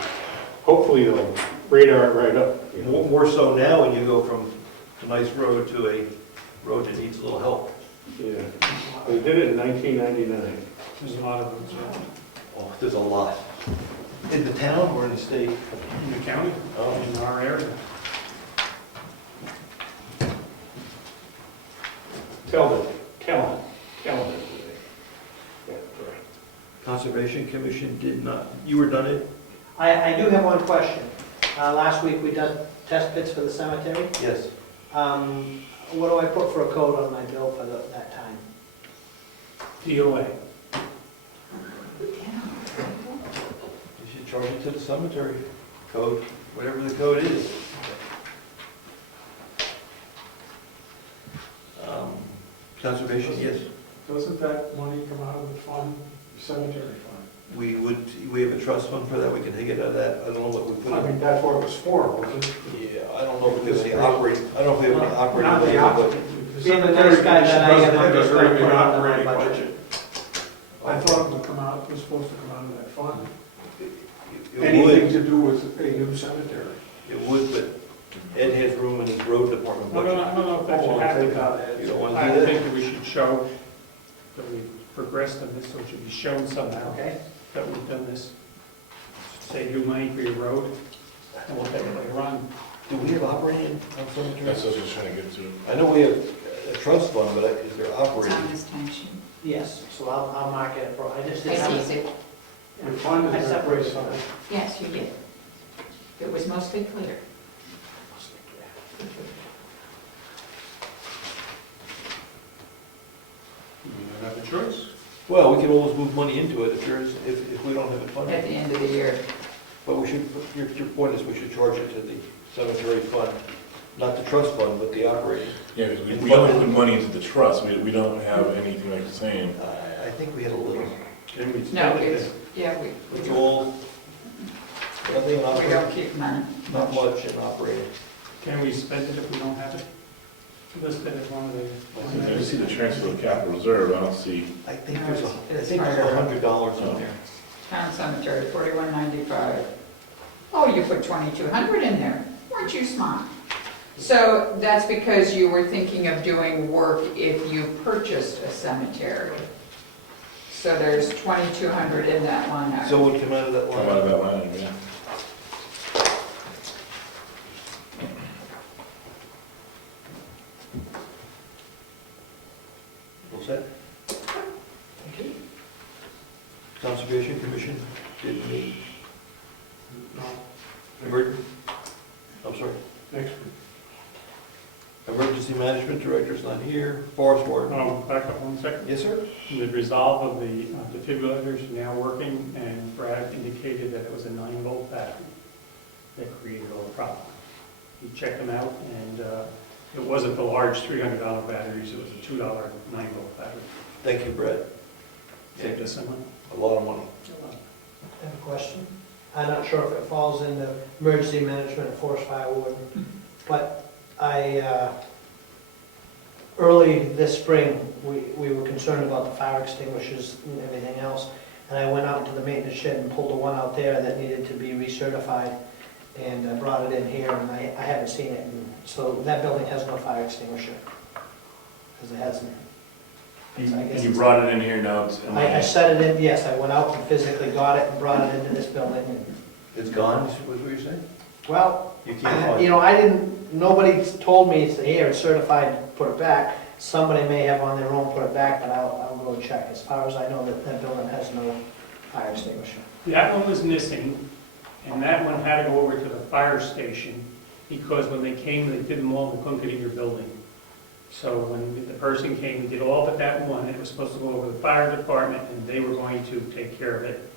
Hopefully they'll radar it right up. You know. More so now when you go from a nice road to a road that needs a little help. Yeah, they did it in 1999. There's a lot of them, so. Oh, there's a lot. In the town or in the state? In the county, in our area. Tell them. Yeah, correct. Conservation Commission did not, you were done it? I do have one question. Last week we done test pits for the cemetery. Yes. What do I put for a code on my bill for that time? DOA. You should charge it to the cemetery code, whatever the code is. Conservation, yes. Doesn't that money come out of the fund, cemetery fund? We have a trust fund for that, we can take it out of that, I don't know what we put I in. mean, that's what it was for, wasn't it? Yeah, I don't know if we have any operating, I don't know if we have any operating. Not the budget, operating. The Being the cemetery nice guy that I am, doesn't I'm have a just very gonna big put it on my operating budget. budget. I thought it would come out, it was supposed to come out of that fund. It Anything would, to do with a new cemetery. it would, but Ed has room in his road department I budget. don't know if that should happen. You don't want to I do that? think that we should show that we've progressed on this, so it should be shown somehow Okay? that we've done this. Save you money for your road, and we'll take it later on. Do we have operating on That's cemeteries? what I was just trying to get to. I know we have a trust fund, but is there It's operating? on this time sheet. Yes, so I'll mark it, I just didn't It's have. easy. The fund I is separated separate. it. Yes, you did. It was mostly clear. You don't have a choice. Well, we can always move money into it if we don't have it At the funded. end of the year. But we should, your point is we should charge it to the cemetery fund, not the trust fund, but the operating. Yeah, because we only put money into the trust, we don't have anything like you're saying. I think we had a little, Can we No, spend it? it's, yeah, it's all, nothing in we don't operating, keep money. not much in operating. Can we spend it if we don't have it? Listed as one of the. I just see the transfer of capital reserve, I don't see, I think No, there's it's $100 in there. Town cemetery, 4195. Oh, you put 2,200 in there. Weren't you smart? So that's because you were thinking of doing work if you purchased a cemetery. So there's 2,200 in that line item. So it would come out of that come out of line. that line, yeah. What's that? Conservation Commission didn't meet. No, I'm sorry. next week. Emergency Management Director's not here. Forest Warden. Oh, back up 1 second. Yes, sir? The resolve of the defibrillators now working, and Brad indicated that it was a 9-volt battery that created all the problem. He checked them out, and it wasn't the large $300 batteries, it was a $2 9-volt battery. Thank you, Brett. Saved us some money. A lot of money. I have a question. I'm not sure if it falls into emergency management or forest fire warden, but early this spring, we were concerned about the fire extinguishers and everything else, and I went out to the maintenance shed and pulled the one out there that needed to be recertified, and brought it in here, and I haven't seen it, and so that building has no fire extinguisher. because it hasn't. And you brought it in here now? I set it in, yes, I went out and physically got it and brought it into this building. And It's gone, is what you're saying? well, You can't find you it? know, I didn't, nobody told me, it's here, it's certified, put it back. Somebody may have on their own put it back, but I'll go check. As far as I know, that building has no fire extinguisher. That one was missing, and that one had to go over to the fire station, because when they came, they did them all, they couldn't get in your building. So when the person came and did all but that one, it was supposed to go over to the fire department, and they were going to take care of it.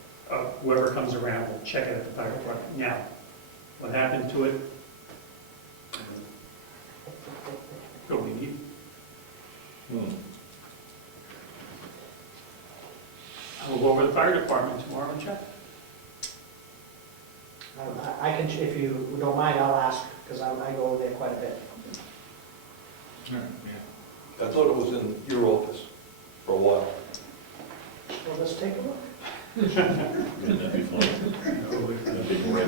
Whoever comes around will check it at the fire department. Now, what happened to it? Go we need. I will go over to the fire department tomorrow and check. I can, if you don't mind, I'll ask, because I go over there quite a bit. I thought it was in your office for a while. Well, let's take a look. Wouldn't that be funny? That'd be great.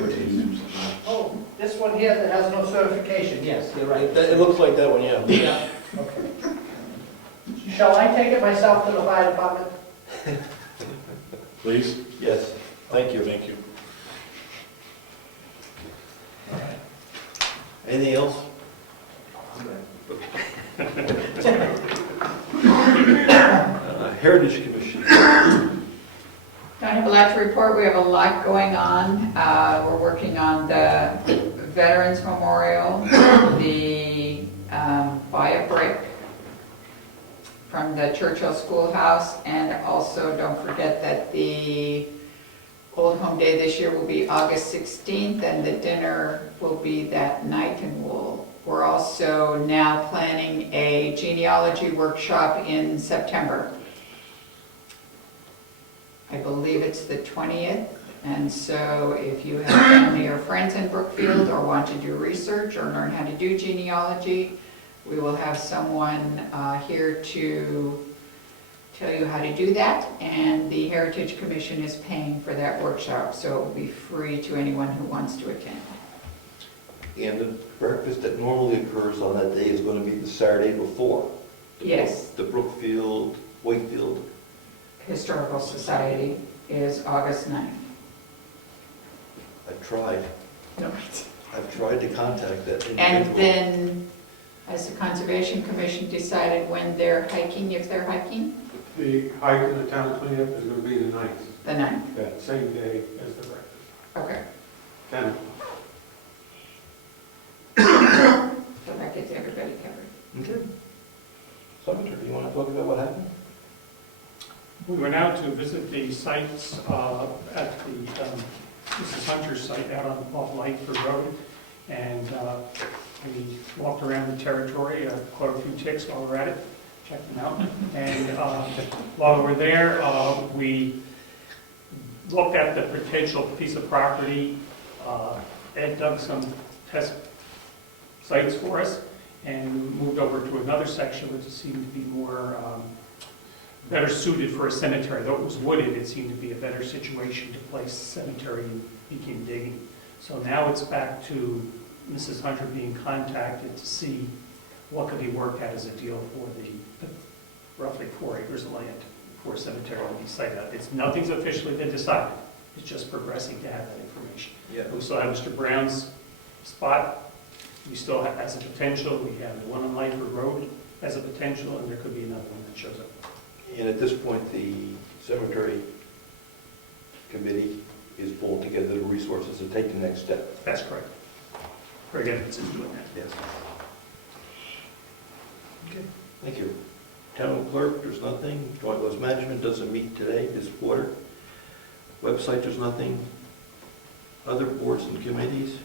Oh, this one here that has no certification, yes, you're right. It looks like that one, yeah. Yeah, okay. Shall I take it myself to the fire department? Please? Yes, thank you. Thank you. Anything else? Heritage Commission. Don't have a lot to report, we have a lot going on. We're working on the Veterans Memorial, the buy a brick from the Churchill Schoolhouse, and also don't forget that the Old Home Day this year will be August 16th, and the dinner will be that night, and we're also now planning a genealogy workshop in September. I believe it's the 20th, and so if you have family or friends in Brookfield or want to do research or learn how to do genealogy, we will have someone here to tell you how to do that, and the Heritage Commission is paying for that workshop, so it will be free to anyone who wants to attend. And the breakfast that normally occurs on that day is going to be the Saturday before. Yes. The Brookfield, Wakefield. Historical Society is August 9th. I've tried. No. I've tried to contact that individual. And then, has the Conservation Commission decided when they're hiking, if they're hiking? The hike in the town cleanup is going to be the 9th, The 9th. that same day as the breakfast, Okay. 10 o'clock. So that gets everybody covered. Okay. Secretary, do you want to talk about what happened? We went out to visit the sites at the Mrs. Hunter's site out on off Lightford Road, and we walked around the territory, caught a few ticks while we were at it, checked them out. And while we were there, we looked at the potential piece of property. Ed dug some test sites for us and moved over to another section which seemed to be more better suited for a cemetery. Though it was wooded, it seemed to be a better situation to place cemetery and begin digging. So now it's back to Mrs. Hunter being contacted to see what could be worked out as a deal for the roughly 4 acres of land for a cemetery to be sited out. Nothing's officially been decided. It's just progressing to have that information. Yeah. We still have Mr. Brown's spot. We still have, as a potential, we have the one on Lightford Road as a potential, and there could be another one that shows up. And at this point, the cemetery committee is pulling together the resources to take the next step. That's correct. Greg Evans is doing that. Yes. Okay, thank you. Town clerk, there's nothing. Joint Loss Management doesn't meet today, this quarter. Website, there's nothing. Other boards and committees.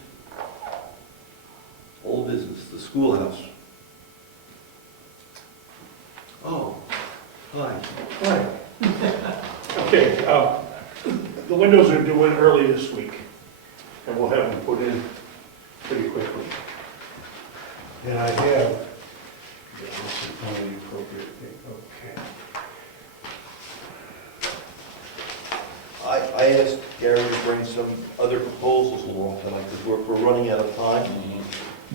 Old business, the schoolhouse. Oh, hi. Right. Okay, the windows are due in early this week, and we'll have them put in pretty quickly. And I have, this is probably the appropriate thing, okay. I asked Gary to bring some other proposals along tonight, because we're running out of time.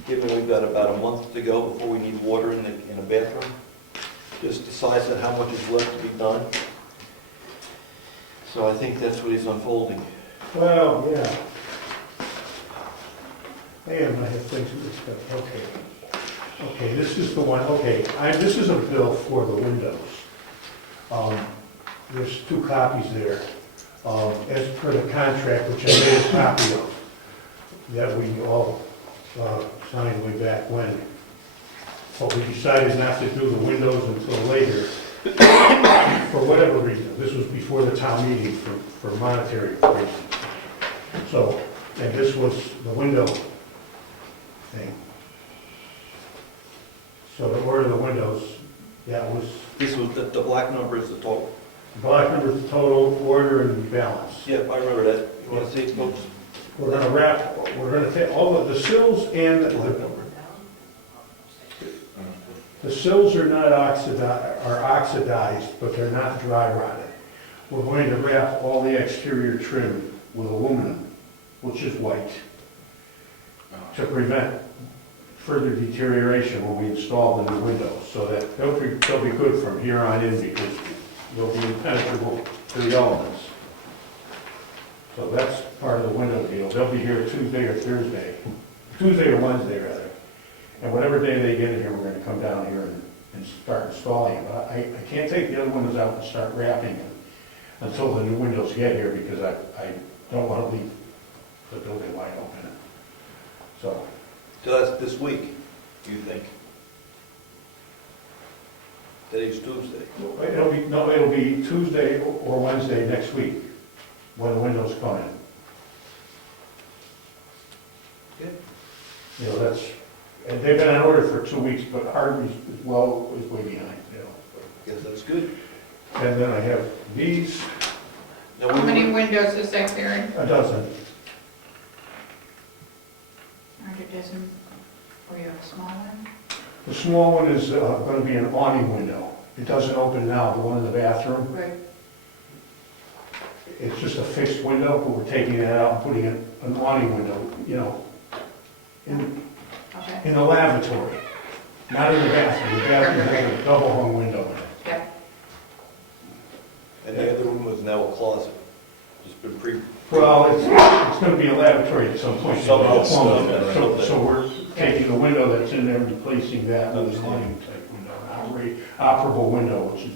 Given we've got about a month to go before we need water in a bathroom. just decides on how much is left to be done. So I think that's what he's unfolding. Well, yeah. And I have things to discuss, okay. Okay, this is the one, okay, this is a bill for the windows. There's 2 copies there. As per the contract, which I made a copy of, that we all signed way back when. But we decided not to do the windows until later, for whatever reason. This was before the town meeting for monetary reasons. So, and this was the window thing. So to order the windows, that was, This was, the black number is the total. black numbers, total, order, and balance. Yeah, I remember that. You want to see it, folks? We're gonna wrap, we're gonna take all of the sills and the sills are not oxidized, but they're not dry rotted. We're going to wrap all the exterior trim with aluminum, which is white, to prevent further deterioration when we install the new windows, so that they'll be good from here on in because they'll be impenetrable to the elements. So that's part of the window deal. They'll be here Tuesday or Thursday, Tuesday or Wednesday rather. And whatever day they get in here, we're gonna come down here and start installing them. But I can't take the other windows out and start wrapping them until the new windows get here because I don't wanna leave the building wide open. So, So that's this week, you think? Today's Tuesday. it'll be Tuesday or Wednesday next week when the windows come in. Good. You know, and they've been on order for 2 weeks, but Harvey's as well is way behind, you know. Guess that's good. And then I have these, Now, How many windows is that, Barry? a dozen. Or a dozen? Or you have a small one? The small one is gonna be an awning window. It doesn't open now, the one in the bathroom. Right. It's just a fixed window, but we're taking that out and putting in an awning window, you know, Okay. in the lavatory, not in the bathroom. The bathroom has a double hung window in it. Yep. And the other room is now a closet. Just been pre. Well, it's gonna be a lavatory at some point. Somehow, So we're taking the window that's in there and replacing that with an awning type window, an operable window, which is,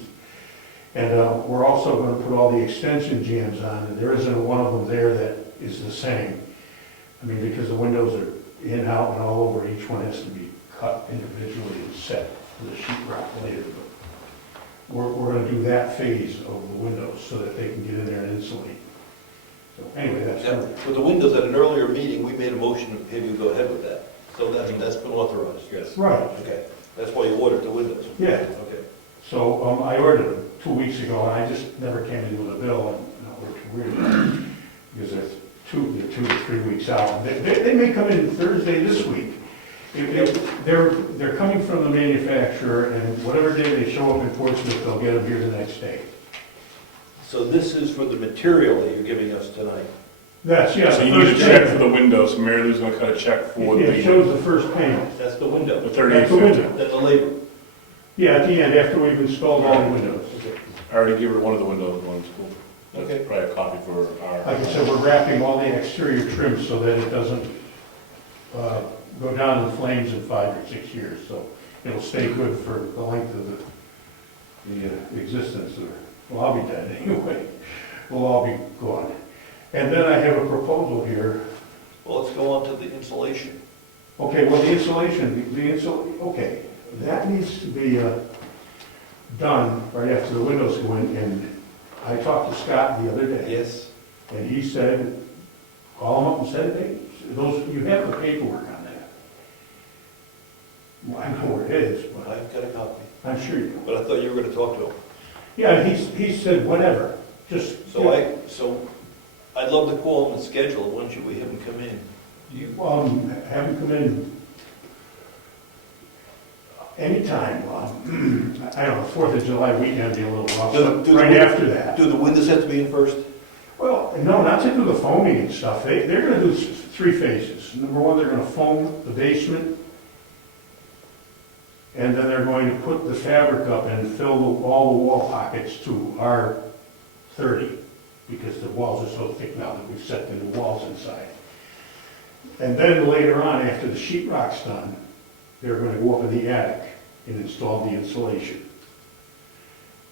and we're also gonna put all the extension jambs on, and there isn't one of them there that is the same. I mean, because the windows are in, out, and all over, each one has to be cut individually and set for the sheet rock later. But we're gonna do that phase of the windows so that they can get in there and insulate. So anyway, that's. Yeah, for the windows, at an earlier meeting, we made a motion to have you go ahead with that. So that's been authorized, yes. Right, Okay, that's why you ordered the windows. yeah. Okay. So I ordered them 2 weeks ago, and I just never came in with a bill, and it looked weird, because they're 2 to 3 weeks out. They may come in Thursday this week. They're coming from the manufacturer, and whatever day they show up in Portsmouth, they'll get them here the next day. So this is for the material that you're giving us tonight. That's, yeah. So you the need a first check payment. for the windows, Mary Lou's gonna cut a check for It shows the the first payment. That's the window. the That's 3850. the window. Then the labor. Yeah, at the end, after we've installed all the windows. I already gave her one of the windows in school. Okay. That's probably a copy for our. Like I said, we're wrapping all the exterior trim so that it doesn't go down in flames in 5 or 6 years. So it'll stay good for the length of the existence. Well, I'll be dead anyway. We'll all be gone. And then I have a proposal here. Well, let's go on to the insulation. Okay, well, the insulation, okay, that needs to be done right after the windows go in. And I talked to Scott the other day. Yes. And he said, call him up and said, hey, you have the paperwork on that. Well, I know where it is, but I've got a copy. I'm sure you do. But I thought you were gonna talk to him. Yeah, he said, whatever, just. So I'd love to call him and schedule it. When should we have him come in? Have him come in anytime. I don't know, 4th of July weekend be a little rough, but right after that. Do the windows have to be in first? Well, no, not to do the foaming and stuff. They're gonna do 3 phases. Number 1, they're gonna foam the basement And then they're going to put the fabric up and fill all the wall pockets to R30, because the walls are so thick now that we've set the new walls inside. And then later on, after the sheetrock's done, they're going to go up in the attic and install the insulation.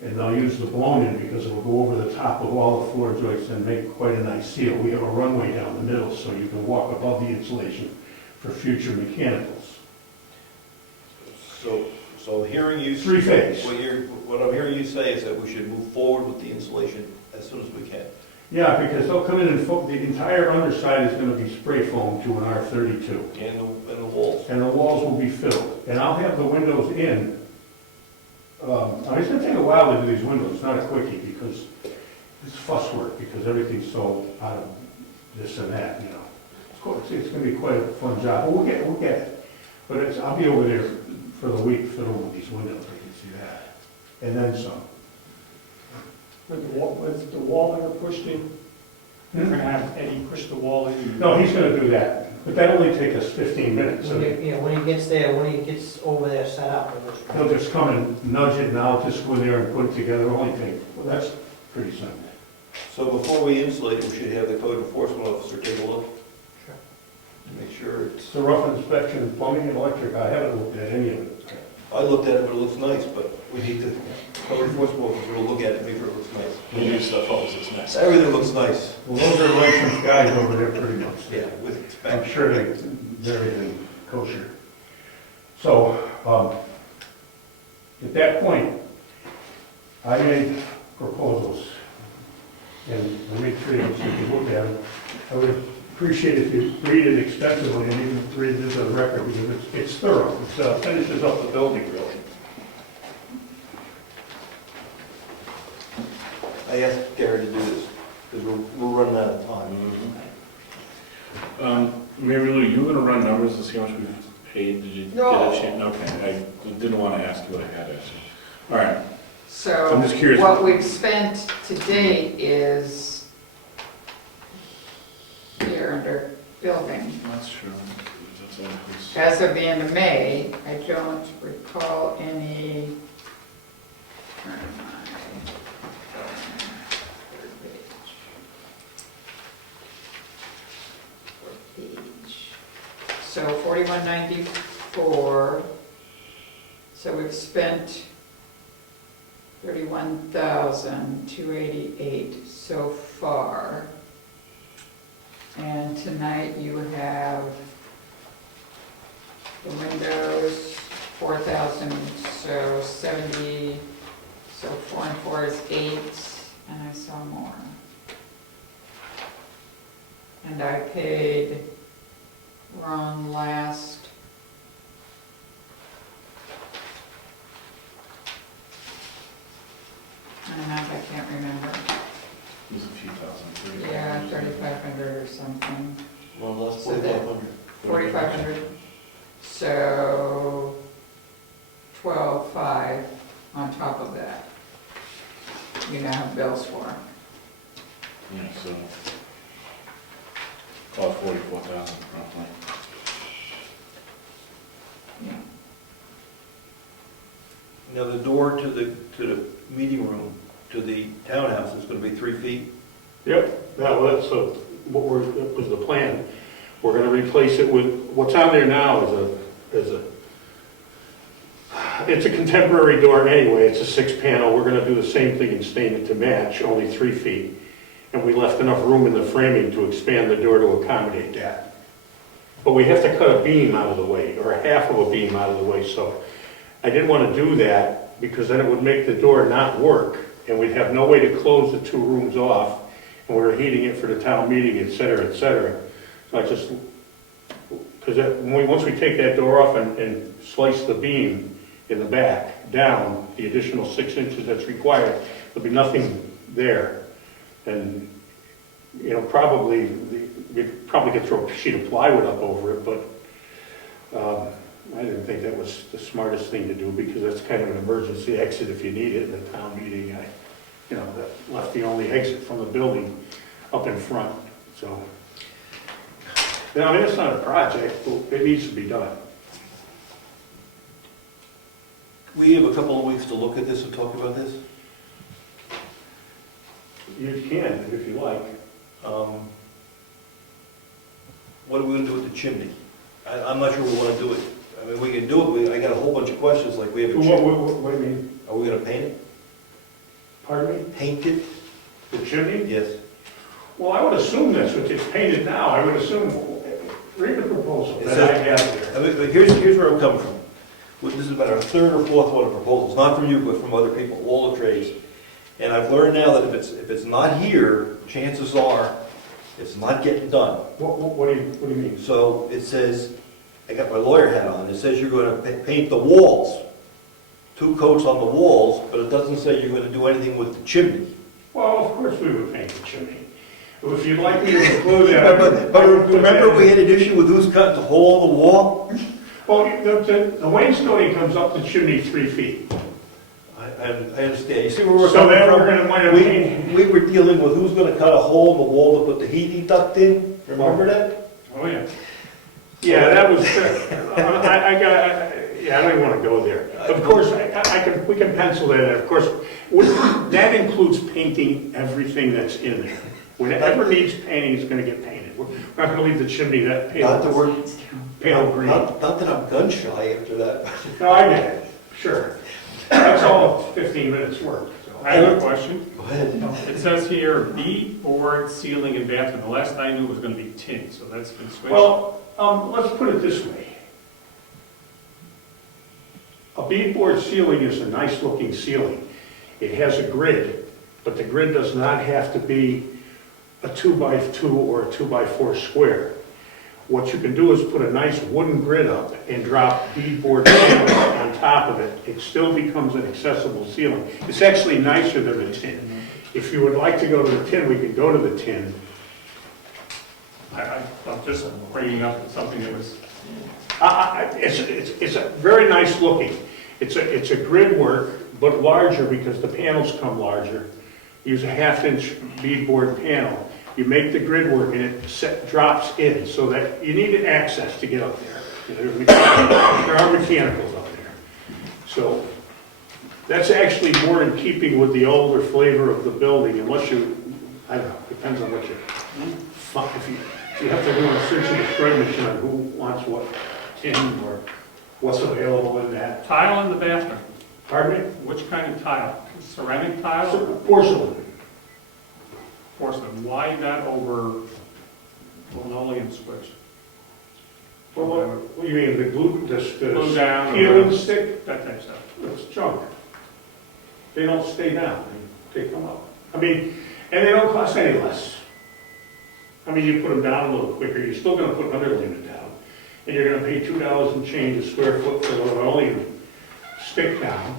And they'll use the blown-in because it'll go over the top of all the floor joists and make quite a nice seal. We have a runway down the middle, so you can walk above the insulation for future mechanicals. So hearing you. Three-phase. What I'm hearing you say is that we should move forward with the insulation as soon as we can. Yeah, because they'll come in and the entire underside is going to be spray foamed to an R32. And the walls. And the walls will be filled. And I'll have the windows in. It's going to take a while to do these windows, it's not a quickie, because it's fuss work, because everything's so out of this and that, you know. It's going to be quite a fun job, but we'll get it. But I'll be over there for the week fiddling with these windows, I can see that. And then some. With the wall ever pushed in, we're gonna have Eddie push the wall in. No, he's going to do that, but that'll only take us 15 minutes. When he gets over there set up. He'll just come and nudge it, and I'll just go in there and put it together, only take, well, that's pretty simple. So before we insulate, we should have the code enforcement officer take a look. Sure. To make sure it's. It's a rough inspection, plumbing and electric, I haven't looked at any of it. I looked at it, but it looks nice, but we need to, code enforcement officer will look at it, make sure it looks nice. When you do stuff, always it's nice. Everything looks nice. Well, those are licensed guys over there pretty much. Yeah, with I'm spec. sure they're everything kosher. So, at that point, I made proposals, and I made three of them, so you can look at them. I would appreciate if you read it extensively and even read it into the record, because it's thorough. It finishes up the building, really. I asked Gary to do this, because we're running out of time. Mary Lou, you were gonna run numbers to see how much we've paid? Did you get No. a chance? Okay, I didn't want to ask you what I had asked you. All right, So I'm just curious. what we've spent to date is here under building. That's true. That's all it is. As of the end of May, I don't recall any. Where am I? Third page. Fourth page. So 4194. So we've spent 31,288 so far. And tonight you have the windows, 4,000, so 70, so 4 and 4 is 8, and I saw more. And I paid Ron last. Amount I can't remember. It was a few thousand. Yeah, 3,500 or something. Well, that's So that- 4,500. 4,500. So 12,500 on top of that. You now have bills for. Yeah, so, call it 44,000 roughly. Yeah. Now, the door to the meeting room, to the townhouse is gonna be 3 feet. Yep, that was, that was the plan. We're gonna replace it with, what's on there now it's a contemporary door anyway, it's a 6-panel. We're gonna do the same thing and stain it to match, only 3 feet. And we left enough room in the framing to expand the door to accommodate that. But we have to cut a beam out of the way, or half of a beam out of the way, so I didn't wanna do that, because then it would make the door not work, and we'd have no way to close the 2 rooms off, and we were heating it for the town meeting, et cetera, et cetera. So I just, because once we take that door off and slice the beam in the back down, the additional 6 inches that's required, there'll be nothing there. And, you know, we probably could throw a sheet of plywood up over it, but I didn't think that was the smartest thing to do, because that's kind of an emergency exit if you need it in a town meeting. That left the only exit from the building up in front, so. I mean, it's not a project, but it needs to be done. We have a couple of weeks to look at this and talk about this. You can, if you like. What are we gonna do with the chimney? I'm not sure we wanna do it. I mean, we can do it, I got a whole bunch of questions, like we have a What, chimney. what do you mean? Are we gonna paint it? Pardon me? Paint it? The chimney? Yes. Well, I would assume that's what it's painted now. I would assume, read the proposal that I have here. I mean, but here's where I'm coming from. This is about our third or fourth one of proposals, not from you, but from other people, all the trades. And I've learned now that if it's not here, chances are it's not getting done. What do you mean? So it says, I got my lawyer hat on, it says you're gonna paint the walls, 2 coats on the walls, but it doesn't say you're gonna do anything with the chimney. Well, of course we would paint the chimney. If you'd like me to include that. But remember we had an issue with who's cutting the hole in the wall? Well, the wainscoting comes up the chimney 3 feet. I understand. You see where we're So coming then from? we're gonna wind up painting. We were dealing with who's gonna cut a hole in the wall to put the heating duct in. Remember that? Oh, yeah. Yeah, that was, I don't even want to go there. Of course, we can pencil that in. Of course, that includes painting everything that's in there. Whatever needs painting is going to get painted. We're not going to leave the chimney that Not that we're, pale green. not that I'm gun shy after that. No, I get it, sure. That's all 15 minutes work. So. I have a question. Go ahead. It says here, beadboard, ceiling, and bathroom. The last I knew it was gonna be tin, so that's been switched. Well, let's put it this way. A beadboard ceiling is a nice looking ceiling. It has a grid, but the grid does not have to be a 2x2 or a 2x4 square. What you can do is put a nice wooden grid up and drop beadboard panels on top of it. It still becomes an accessible ceiling. It's actually nicer than a tin. If you would like to go to the tin, we can go to the tin. I'm just bringing up something that was, It's a very nice looking. It's a grid work, but larger because the panels come larger. Use a 1/2-inch beadboard panel. You make the grid work and it drops in so that you need access to get up there. There are mechanicals up there. So that's actually more in keeping with the older flavor of the building, unless you, I don't know, depends on what you, if you have to do a search and destroy machine on who wants what tin or what's available in that. tile in the bathroom. Pardon me? Which kind of tile? Ceramic tile or Porcelain. porcelain? Why not over linoleum switch? Well, what do you mean, the glue, Glue down, peeling stick? that type of stuff. It's junk. They don't stay down, they come up. I mean, and they don't cost any less. I mean, you put them down a little quicker, you're still gonna put another limit down, and you're gonna pay $2 and change a square foot for the linoleum stick down,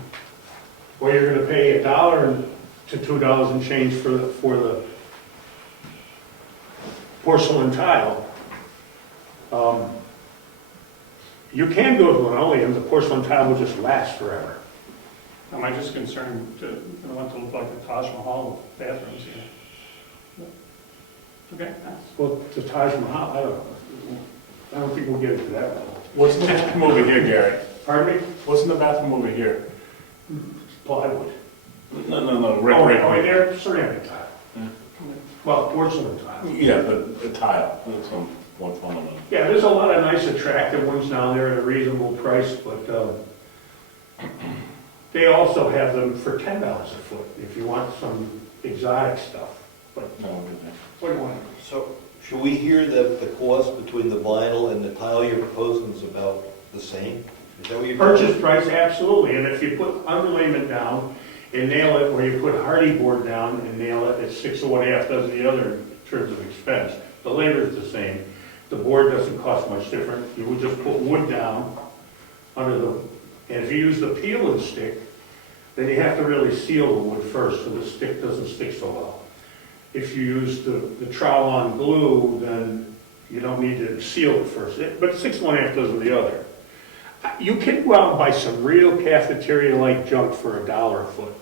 or you're gonna pay $1 to $2 and change for the porcelain tile. You can go to linoleum, the porcelain tile will just last forever. Am I just concerned, I don't want it to look like the Taj Mahal of bathrooms here? Okay. Well, the Taj Mahal, I don't think we'll get into that level. What's in the bathroom over here, Gary? Pardon me? What's in the bathroom over here? Plywood. No, Right there, ceramic tile. Yeah. Well, porcelain tile. Yeah, the tile, that's one form of it. Yeah, there's a lot of nice attractive ones down there at a reasonable price, but they also have them for $10 a foot if you want some exotic stuff. But No, good thing. what do you want? So, should we hear that the cost between the vinyl and the tile you're proposing is about the same? Is that what you're? Purchase price, absolutely, and if you put underlayment down and nail it, or you put hardy board down and nail it, it's 6 of one half does the other in terms of expense. The labor is the same. The board doesn't cost much different. You would just put wood down under the, and if you use the peel and stick, then you have to really seal the wood first so the stick doesn't stick so well. If you use the trowel on glue, then you don't need to seal it first. But 6 of one half does the other. You can go out and buy some real cafeteria-like junk for $1 a foot.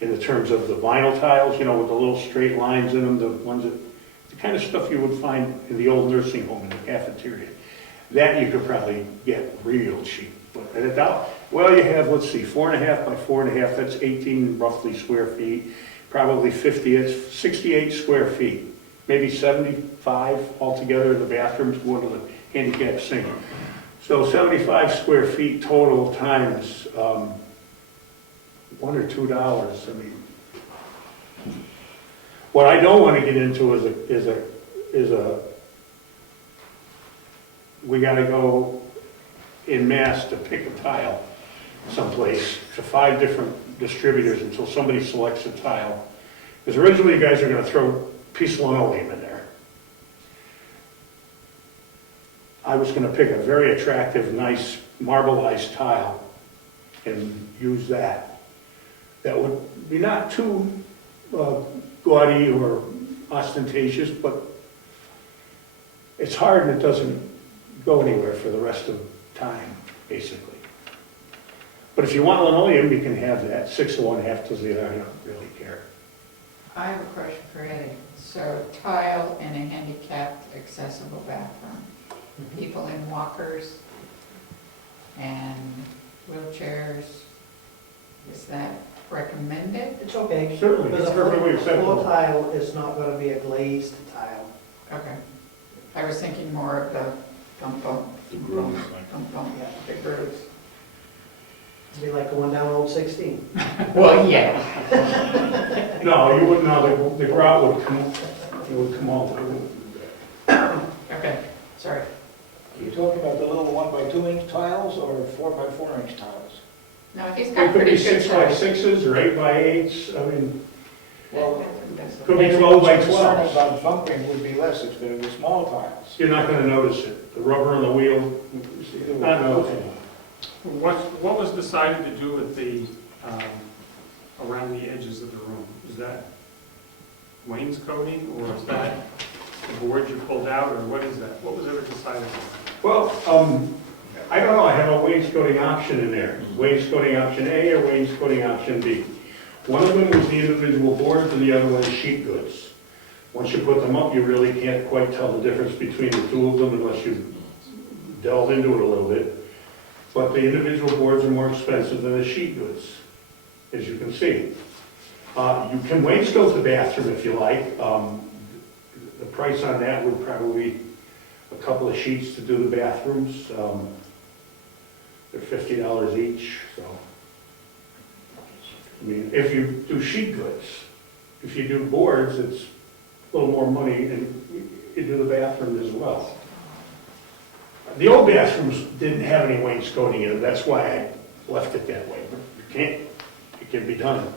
In the terms of the vinyl tiles, you know, with the little straight lines in them, the kind of stuff you would find in the old nursing home in the cafeteria. That you could probably get real cheap. And it out, well, you have, let's see, 4.5 by 4.5, that's 18 roughly square feet, probably 50, it's 68 square feet, maybe 75 altogether, the bathrooms, one of the handicap sink. So 75 square feet total times $1 or $2, I mean. What I don't want to get into is a we got to go in mass to pick a tile someplace to 5 different distributors until somebody selects a tile. Because originally you guys are going to throw a piece of linoleum in there. I was going to pick a very attractive, nice marbleized tile and use that. That would be not too gaudy or ostentatious, but it's hard and it doesn't go anywhere for the rest of the time, basically. But if you want linoleum, you can have that. 6 of one, half does the other. I don't really care. I have a question for Eddie. So tile in a handicapped accessible bathroom. People in walkers and wheelchairs, is that recommended? It's okay. Certainly, Because it's a perfectly floor acceptable. tile is not gonna be a glazed tile. Okay. I was thinking more of the bump bump. The grooves, Bump bump, Yeah. the grooves. It'd be like going down Old 16. Well, yeah. No, you wouldn't know. The grout would come, it would come all through. Okay, sorry. Are you talking about the little 1 by 2 inch tiles or 4 by 4 inch tiles? No, he's It got could pretty be good 6 by size. 6s or 8 by 8s. I mean, Well, could be 12 by concern 12s. about bumping would be less if they're the small tiles. You're not going to notice it. The rubber on the wheel, not noticing. What was decided to do with the, around the edges of the room? Is that wainscoting, or is that the board you pulled out, or what is that? What was ever decided on? Well, I don't know. I have a wainscoting option in there. Wainscoting option A or wainscoting option B. One of them was the individual boards and the other one is sheet goods. Once you put them up, you really can't quite tell the difference between the two of them unless you delve into it a little bit. But the individual boards are more expensive than the sheet goods, as you can see. You can wainscot the bathroom if you like. The price on that would probably be a couple of sheets to do the bathrooms. They're $50 each, so. I mean, if you do sheet goods, if you do boards, it's a little more money, and you do the bathroom as well. The old bathrooms didn't have any wainscoting in them, that's why I left it that way. But you can't, it can be done.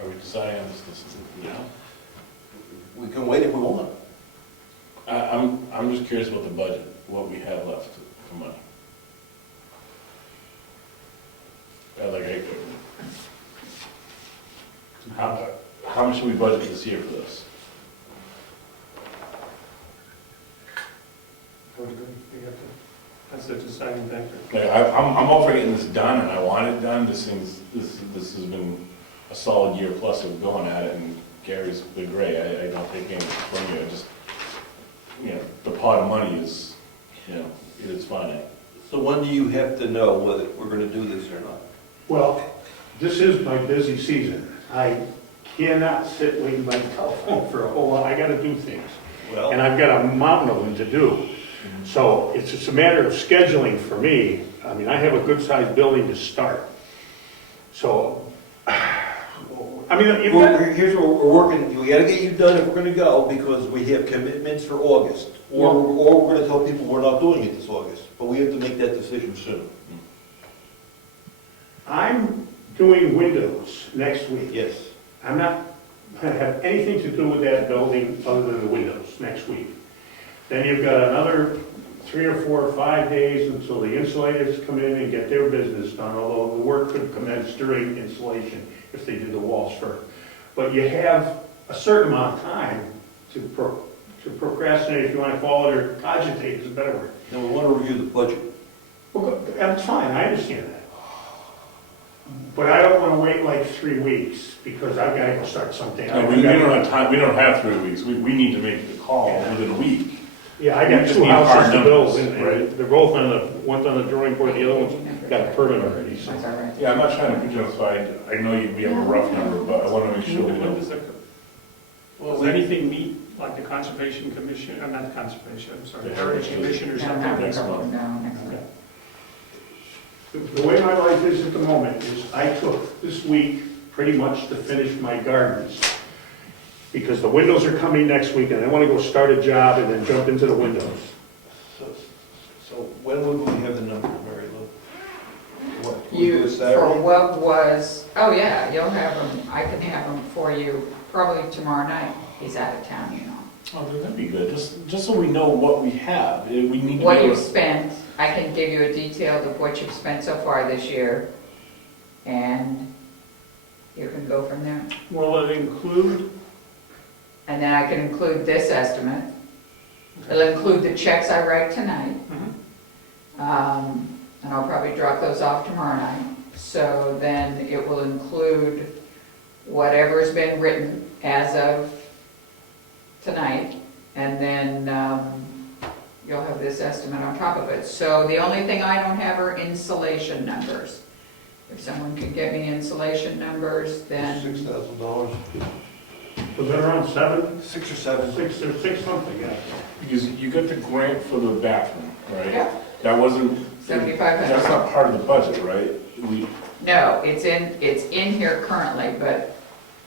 Are we deciding on this now? We can wait if we want. I'm just curious about the budget, what we have left for money. How much should we budget this year for this? That's the deciding factor. Like, I'm all for getting this done, and I want it done. This has been a solid year plus of going at it, and Gary's been great. I don't take anything from you. I just, the pot of money is, it's finite. So when do you have to know whether we're going to do this or not? Well, this is my busy season. I cannot sit waiting by the telephone for a whole lot. I gotta do things. Well, And I've got a mountain of them to do. So it's just a matter of scheduling for me. I mean, I have a good-sized building to start. So, I mean, you've well, got, here's what we're working, we got to get you done if we're going to go, because we have commitments for August. Or we're going to tell people we're not doing it this August, but we have to make that decision soon. I'm doing windows next week. Yes. I'm not going to have anything to do with that building other than the windows next week. Then you've got another 3 or 4 or 5 days until the insulators come in and get their business done, although the work could commence during installation if they did the walls first. But you have a certain amount of time to procrastinate, if you want to call it, or cogitate is a better word. Now, we want to review the budget. Well, that's fine, I understand that. But I don't wanna wait like 3 weeks, because I've gotta go start something. No, we don't have time, we don't have 3 weeks, we need to make the call within a week. Yeah, I We got just 2 need hard houses to build, numbers, and right? they're both on the, one's on the drawing board, the other one's got a permit already, so. That's all right. Yeah, I'm not trying to put you on the spot, I know we have a rough number, but I wanna make sure we When don't. does does anything meet, like the Conservation Commission, not the Conservation, I'm sorry, Yeah. Heritage Commission or No, something? no, next month. no, next month. The way my life is at the moment is I took this week pretty much to finish my gardens. Because the windows are coming next week and I want to go start a job and then jump into the windows. So when would we have the number, Mary Lou? What, can we do You, a for Saturday? what was, oh yeah, you'll have them, I can have them for you probably tomorrow night. He's out of town, you know. Oh, that'd be good, just so we know what we have, we need to. What be able you've to- spent, I can give you a detail of what you've spent so far this year, and you can go from there. Will it include, And then I can include this estimate. It'll include the checks I write tonight, and I'll probably drop those off tomorrow night. So then it will include whatever's been written as of tonight, and then you'll have this estimate on top of it. So the only thing I don't have are insulation numbers. If someone could get me insulation numbers, then, $6,000, Was it around 7? 6 or 7. 6 or 6 something, yeah. Because you got the grant for the bathroom, right? yeah, That wasn't, that's $7,500. not part of the budget, right? No, it's in here currently, but,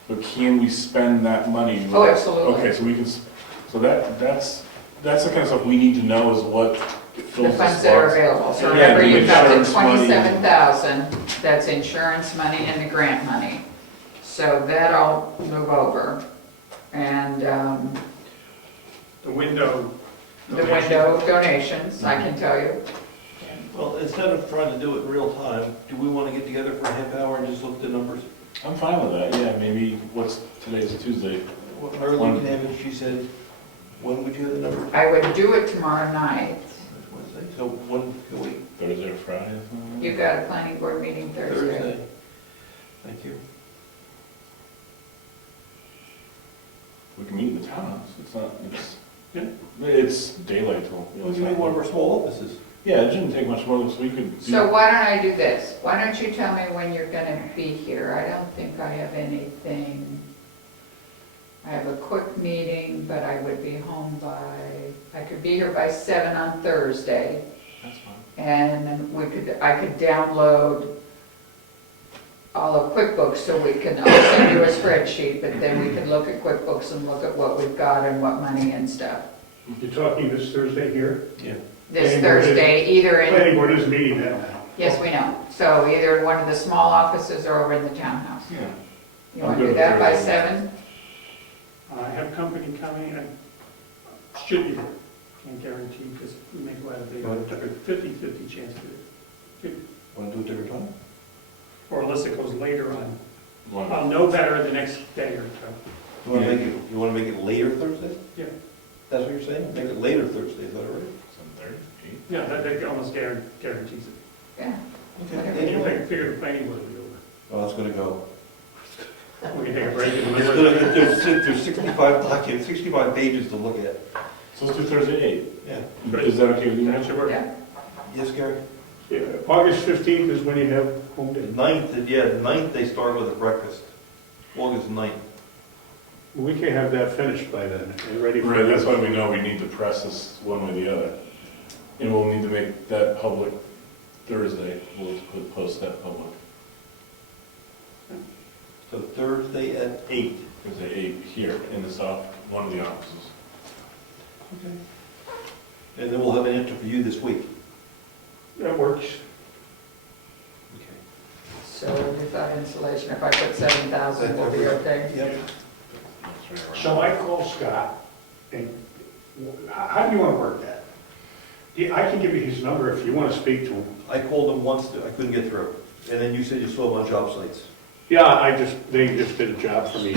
But can we spend that money? oh, absolutely. Okay, so we can, so that's the kind of stuff we need to know is what The fills the funds that are slots. available. So Yeah, remember, the you've got the insurance money. 27,000, that's insurance money and the grant money. So that'll move over. And the window? the window donations, I can tell you. Well, instead of trying to do it in real time, do we want to get together for a half hour and just look at the numbers? I'm fine with that, yeah, maybe, today's Tuesday? Mary Lou can have it, she said, when would you have the numbers? I would do it tomorrow night. That's Wednesday, so when can we? Thursday or Friday? or something? You've got a planning board meeting Thursday. Thank you. We can meet in the townhouse, it's not, Yeah. it's daylight till. Well, you mean one of our small offices? Yeah, it shouldn't take much more, so we could. do- So why don't I do this? Why don't you tell me when you're gonna be here? I don't think I have anything. I have a quick meeting, but I would be home I could be here by 7 on Thursday. That's fine. And I could download all of QuickBooks so we can, I'll send you a spreadsheet, but then we can look at QuickBooks and look at what we've got and what money and stuff. You're talking this Thursday here? Yeah. This Planning board is- Thursday, either in, Planning board is meeting that now. yes, we know, so either in one of the small offices or over in the townhouse. Yeah. You I'm want good to do with that by Thursday. 7? I have company coming, I should be there, can't guarantee, because we may go out of You want date, to do 50/50 chance to do it. Want to do it different time? Or unless it goes later on. One- I'll know better the next day or so. You want to make it later Thursday? Yeah. That's what you're saying? Make it later Thursday, is that all right? 7:30, 8? Yeah, that almost guarantees it. Yeah. And you Anyway, figure the planning board will be over. well, it's gonna go. We can take a break in the It's middle of gonna, it. there's 65 documents, 65 pages to look at. So let's do Thursday at 8. Yeah. Is that okay with you? That should work. Yeah. Yes, Gary? Yeah, August 15th is when you have home The day. 9th they start with a breakfast. August 9th. We can have that finished by then and ready for. Right, that's why we know we need to press this one way or the other. And we'll need to make that public Thursday, we'll post that public. So Thursday at 8. Thursday 8 here in the south, one of the offices. Okay. And then we'll have an answer for you this week. That works. Okay. So without insulation, if I put 7,000, we'll be okay? Yep. So I call Scott, and how do you want to work that? Yeah, I can give you his number if you want to speak to him. I called them once, I couldn't get through. And then you said you saw them on job sites. Yeah, they just did a job for me.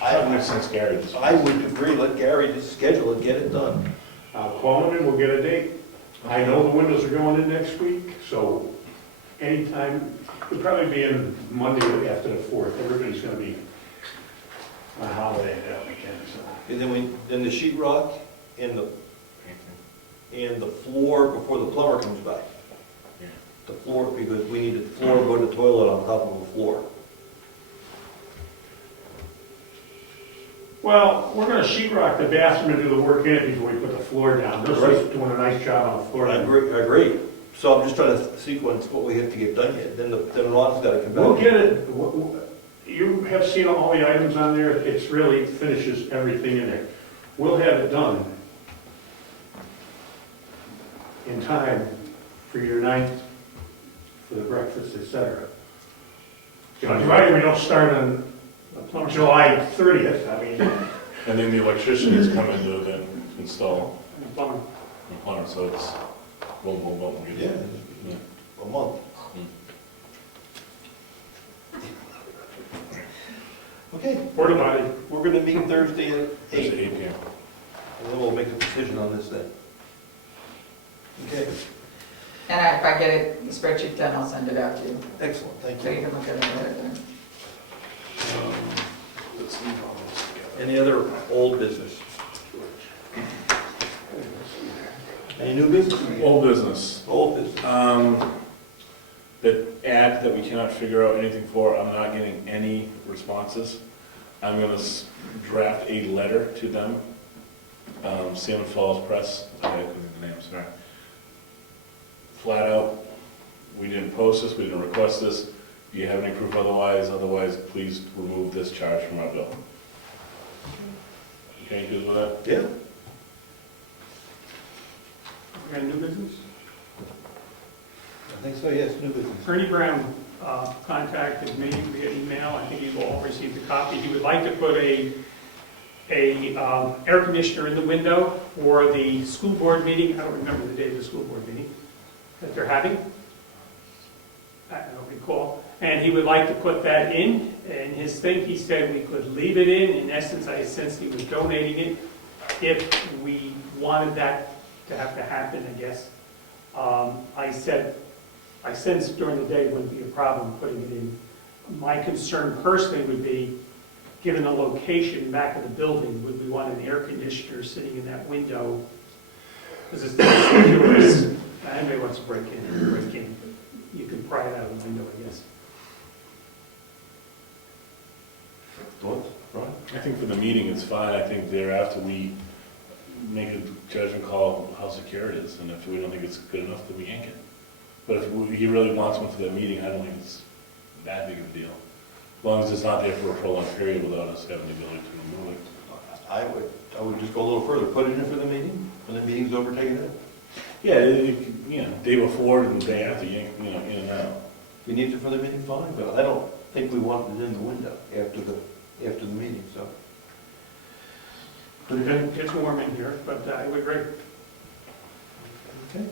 That makes sense, Gary. I would agree, let Gary just schedule it, get it done. I'll call him and we'll get a date. I know the windows are going in next week, so anytime, it'll probably be in Monday after the 4th. Everybody's gonna be on holiday that weekend, so. And then the sheet rock and the floor before the plumber comes back. Yeah. The floor, because we need the floor, go to the toilet on top of the floor. Well, we're gonna sheet rock the bathroom and do the work in it before we put the floor down. They're Right. doing a nice job on the floor. I agree. So I'm just trying to sequence what we have to get done yet. Then Ron's gotta come back. We'll get it, you have seen all the items on there, it's really finishes everything in there. We'll have it done in time for your 9th, for the breakfast, et cetera. Provided we don't start on July 30th, I mean. And then the electrician is coming to then install Plumber. the plumber, so it's, we'll get Yeah, it. a month. Okay, Porta potty. we're gonna meet Thursday at It's 8, 8 p.m. and then we'll make a decision on this then. Okay, And if I get it, the spreadsheet done, I'll send it out to you, excellent, thank so you you. can look at it ahead of time. Let's leave all this together. Any other old business? Any new business? Old business. Old business. That ad that we cannot figure out anything for, I'm not getting any responses. I'm gonna draft a letter to them. Salmon Falls Press, I couldn't think of the name, sorry. Flat out, we didn't post this, we didn't request this. Do you have any proof otherwise? Otherwise, please remove this charge from our bill. Okay, you good with that? Yeah. We got a new business? I think so, yes, new business. Ernie Brown contacted me via email, I think you've all received a copy. He would like to put a air conditioner in the window for the school board meeting. I don't remember the date of the school board meeting that they're having. I don't recall. And he would like to put that in, and his thing, he said we could leave it in. In essence, I sensed he was donating it if we wanted that to have to happen, I guess. I sensed during the day it wouldn't be a problem putting it in. My concern personally would be, given the location back of the building, would we want an air conditioner sitting in that window? Because it's dangerous. Anybody wants to break in. You can pry it out of the window, I guess. Thoughts, Ron? I think for the meeting, it's fine. I think thereafter, we make a judgment call how secure it is, and if we don't think it's good enough, then we yank it. But if he really wants one for that meeting, I don't think it's that big of a deal. As long as it's not there for a prolonged period without us having the ability to remove it. I would just go a little further, put it in for the meeting, when the meeting's over, take it out. Yeah, day before and day after, yank, in and out. If we need it for the meeting, fine, but I don't think we want it in the window after the meeting, so. It's warm in here, but I would agree. Okay.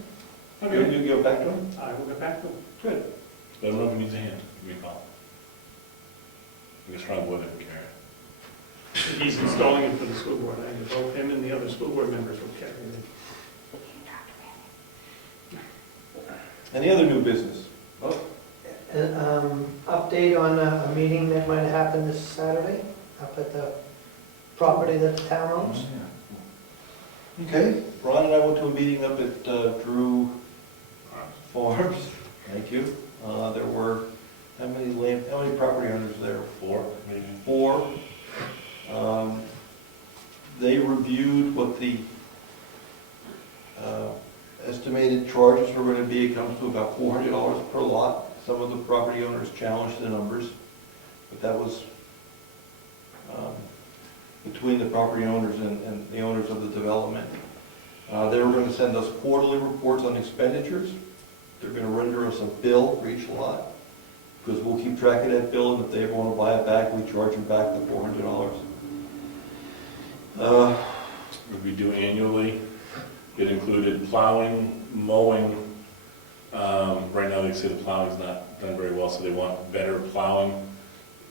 Okay, you go back to him? I will get back to him. Good. Let him know if he needs a hand, give me a call. I think a strong boy that can carry it. If he's installing it for the school board, I think both him and the other school board members will carry it. Any other new business? Oh, Update on a meeting that might happen this Saturday up at the property that the town owns. okay. Ron and I went to a meeting up at Drew Farms. Thank you. There were, how many property owners there? 4, maybe. 4. They reviewed what the estimated charges were going to be. It comes to about $400 per lot. Some of the property owners challenged the numbers, but that was between the property owners and the owners of the development. They were going to send us quarterly reports on expenditures. They're going to render us a bill for each lot, because we'll keep track of that bill, and if they ever want to buy it back, we charge them back the $400. Would we do annually? It included plowing, mowing. Right now, they say the plowing's not done very well, so they want better plowing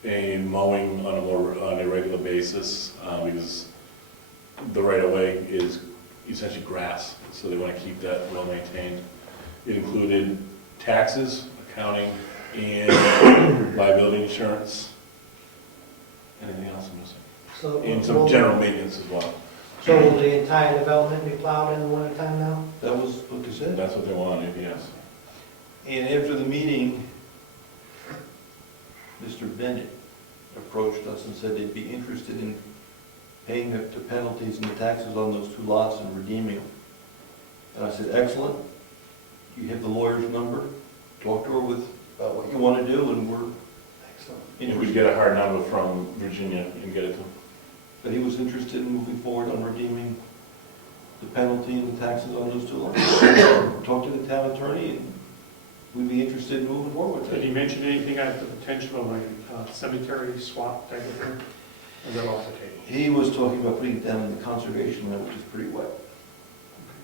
and mowing on a regular basis, because the right-of-way is essentially grass, so they want to keep that well maintained. It included taxes, accounting, and liability insurance. Anything else I'm missing? So And some general maintenance as well. So will the entire development be plowed in the wintertime now? That was what they said. That's what they wanted, yes. And after the meeting, Mr. Bennett approached us and said they'd be interested in paying the penalties and the taxes on those 2 lots and redeeming them. And I said, excellent. You have the lawyer's number. Talk to her about what you want to do, and we're If we get a hard number from Virginia and get it to them. But he was interested in moving forward on redeeming the penalty and the taxes on those 2 lots. Talk to the town attorney, and we'd be interested in moving forward with Did it. he mention anything about the potential of a cemetery swap type of thing? Or is that off the table? He was talking about putting it down in the conservation land, which is pretty wet.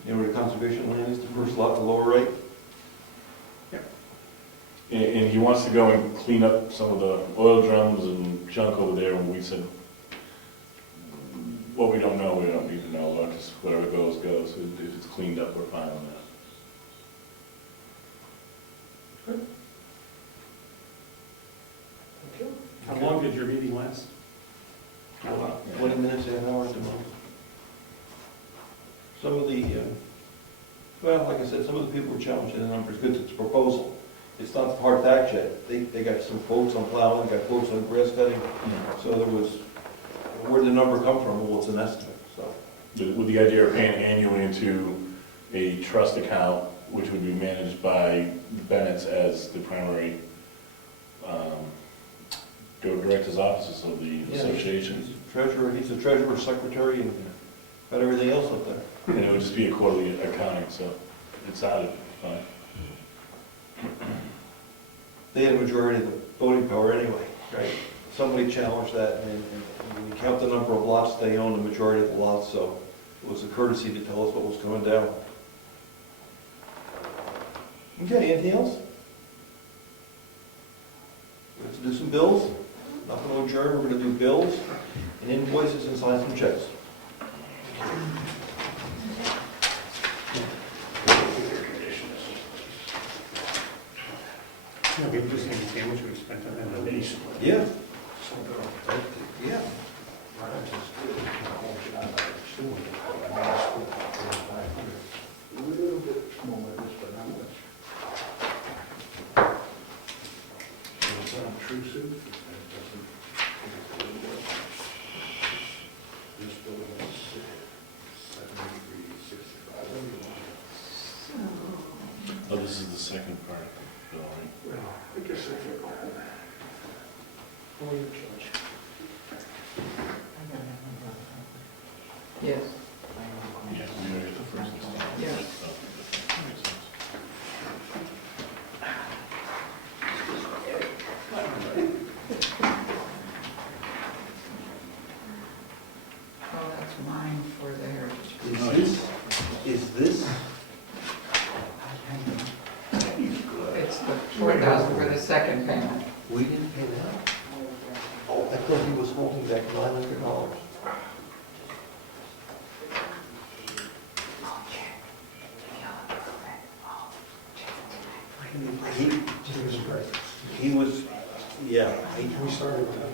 You know where the conservation land is, the first lot, the lower right? And he wants to go and clean up some of the oil drums and junk over there, and we said, what we don't know, we don't need to know, or just whatever goes, goes. If it's cleaned up, we're fine on that. How long did your meeting last? 20 minutes, an hour at the most. Some of the, well, like I said, some of the people were challenging the numbers, because it's a proposal. It's not the hard fact yet. They got some quotes on plowing, got quotes on grass cutting, so there was, where did the number come from? Well, it's an estimate, so. With the idea of paying annually into a trust account, which would be managed by Bennett's as the primary director's offices of the Yeah, association. He's the treasurer, secretary, and got everything else up there. And it would just be a quarterly accounting, so it's out of fine. They had a majority of the voting power anyway, right? Somebody challenged that, and when you count the number of lots they own, the majority of the lots, so it was a courtesy to tell us what was coming down. Okay, anything else? Let's do some bills. Not going to adjourn, we're going to do bills and invoices and sign some checks. Yeah, we just understand what we spent on the base. Yeah. Yeah. A little bit smaller, but not much. It's unobtrusive. It doesn't. This building is 7365. Oh, this is the second part of the bill, right? Well, I guess I can go home. Oh, you judge. Yes. Yeah, we already got the first one. Yeah. Oh, that makes sense. Oh, that's mine for the Heritage. Is this? It's the 4,000 for the second payment. We didn't pay that? Oh, I thought he was holding back $900. He was, yeah. We started with that.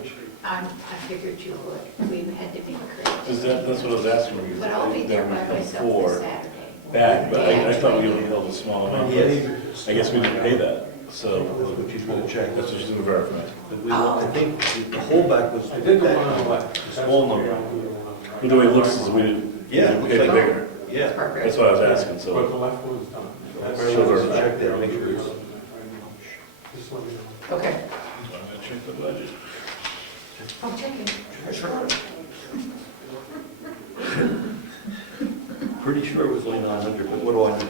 I figured you would, we had to be creative. That's what I was asking you. But I'll be there by myself this Saturday. Back, but I thought we only held a small amount. Yes. I guess we didn't pay that, so That's what she's going to check. that's what she's gonna verify. But I think the holdback was. I did the one on the left. The small number. But the way it looks is we didn't Yeah, it pay looks the like- bigger. Yeah. Perfect. That's what I was asking, But so. the left one's done. Everybody wants to check that, make sure it's. Just let me know. Okay. I'm gonna check the budget. I'll check it. Pretty sure it was only 900, but what do I know?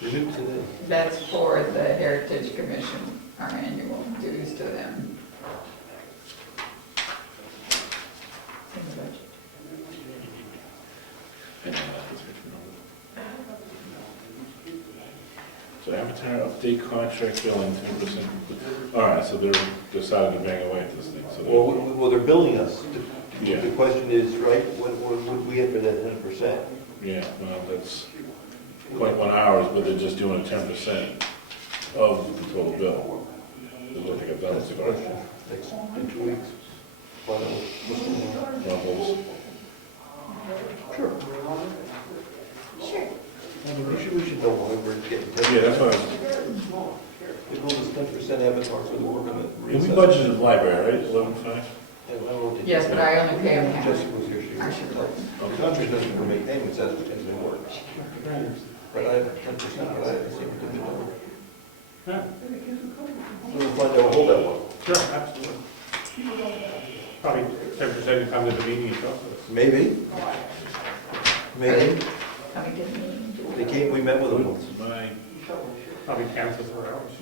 Renew today. That's for the Heritage Commission, our annual dues to them. In the budget. So Avatar update contract billing 10%. All right, so they're decided to bang away at this thing, so. Well, they're billing us. Yeah. The question is, right, what would we get for that 10%? Yeah, well, that's 0.1 hours, but they're just doing a 10%. of the total bill. Is what they got done, so Next, in 2 weeks. Find out what's going on. levels. Sure. We should know why we're getting. Yeah, that's what I was, They told us 10% avatar for the work on it. we budgeted the library, right, 11.5? Yes, but I only pay them half. Jessica was here, she I was. should The country doesn't make payments as they work. But I have 10%, but I seem to be lower. Yeah, We'll find out, hold that one. sure, absolutely. Probably 10% to come to the meeting and talk to us. Maybe. Maybe. Coming to the meeting. They came, we met with them once. My, Probably counts as our hours.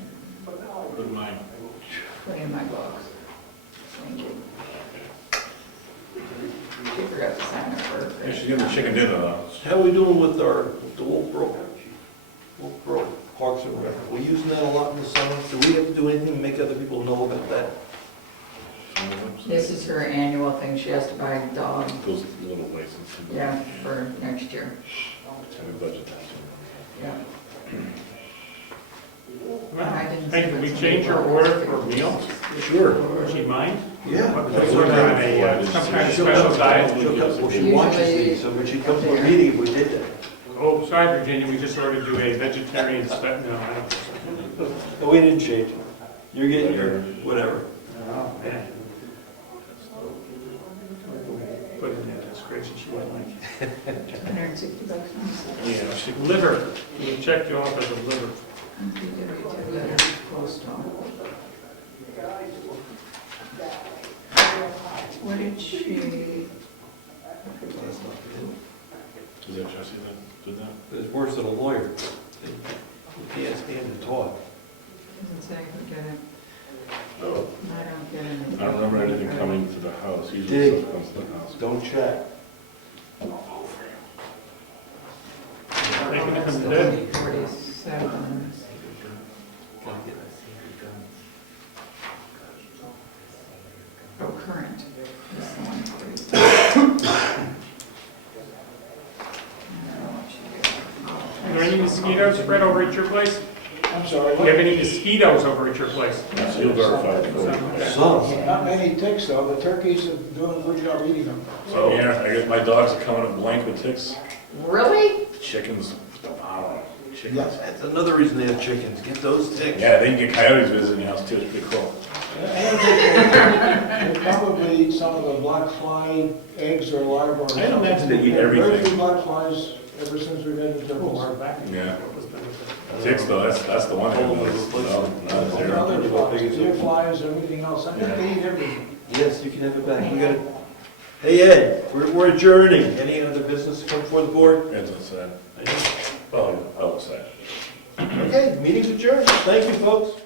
put mine. Put in my box. Thank you. She forgot to sign up for Yeah, it. she's getting the chicken dinner though. How are we doing with the Wolf Brook Parks and Rec? We using that a lot in the summer? Do we have to do anything to make other people know about that? This is her annual thing, she has to buy a dog, Those little licenses. yeah, for next year, And we budget that. yeah. Well, hey, can we change your order for meals? Sure. Would she mind? Yeah. Because we're on a, some kind of special diet. Well, she watches these, so when she comes to a meeting, we did that. Oh, sorry, Virginia, we just ordered you a vegetarian stuff, no, I don't. No, we didn't change it. You're getting your, whatever. Oh, man. Put it in there, that's crazy, she wouldn't like it. $160. Yeah, she, liver, we checked you off as a liver. What did she, Is that Jesse that did that? It's worse than a lawyer. You can't stand to talk. doesn't say who did it? Oh. I don't get it. I don't remember anything coming to the house, usually Dig. stuff comes to the house. Don't check. Taking it from the dead. 47. Oh, current. This is the one, 47. I don't know what she did. Are there any mosquitoes spread over at your place? I'm sorry, Do you have any mosquitoes over at your place? So you'll verify it for me. Some. not many ticks though, the turkeys are doing a good job eating them. So, yeah, I guess my dogs are coming up blank with ticks. Really? Chickens, wow, chickens. Yes. That's another reason they have chickens. Get those ticks. Yeah, they can get coyotes visiting your house too, it's pretty cool. And they probably eat some of the black fly eggs or larvae. I imagine they eat Very everything. few black flies ever since we've had the turtles. Yeah. Ticks though, that's the one thing. No, not zero. Other flies, deer flies, everything else, I think they eat everything. Yes, you can have it back. We got it. Hey Ed, we're adjourning. Any other business to come before the board? It's outside. Well, outside. Okay, meeting's adjourned. Thank you, folks.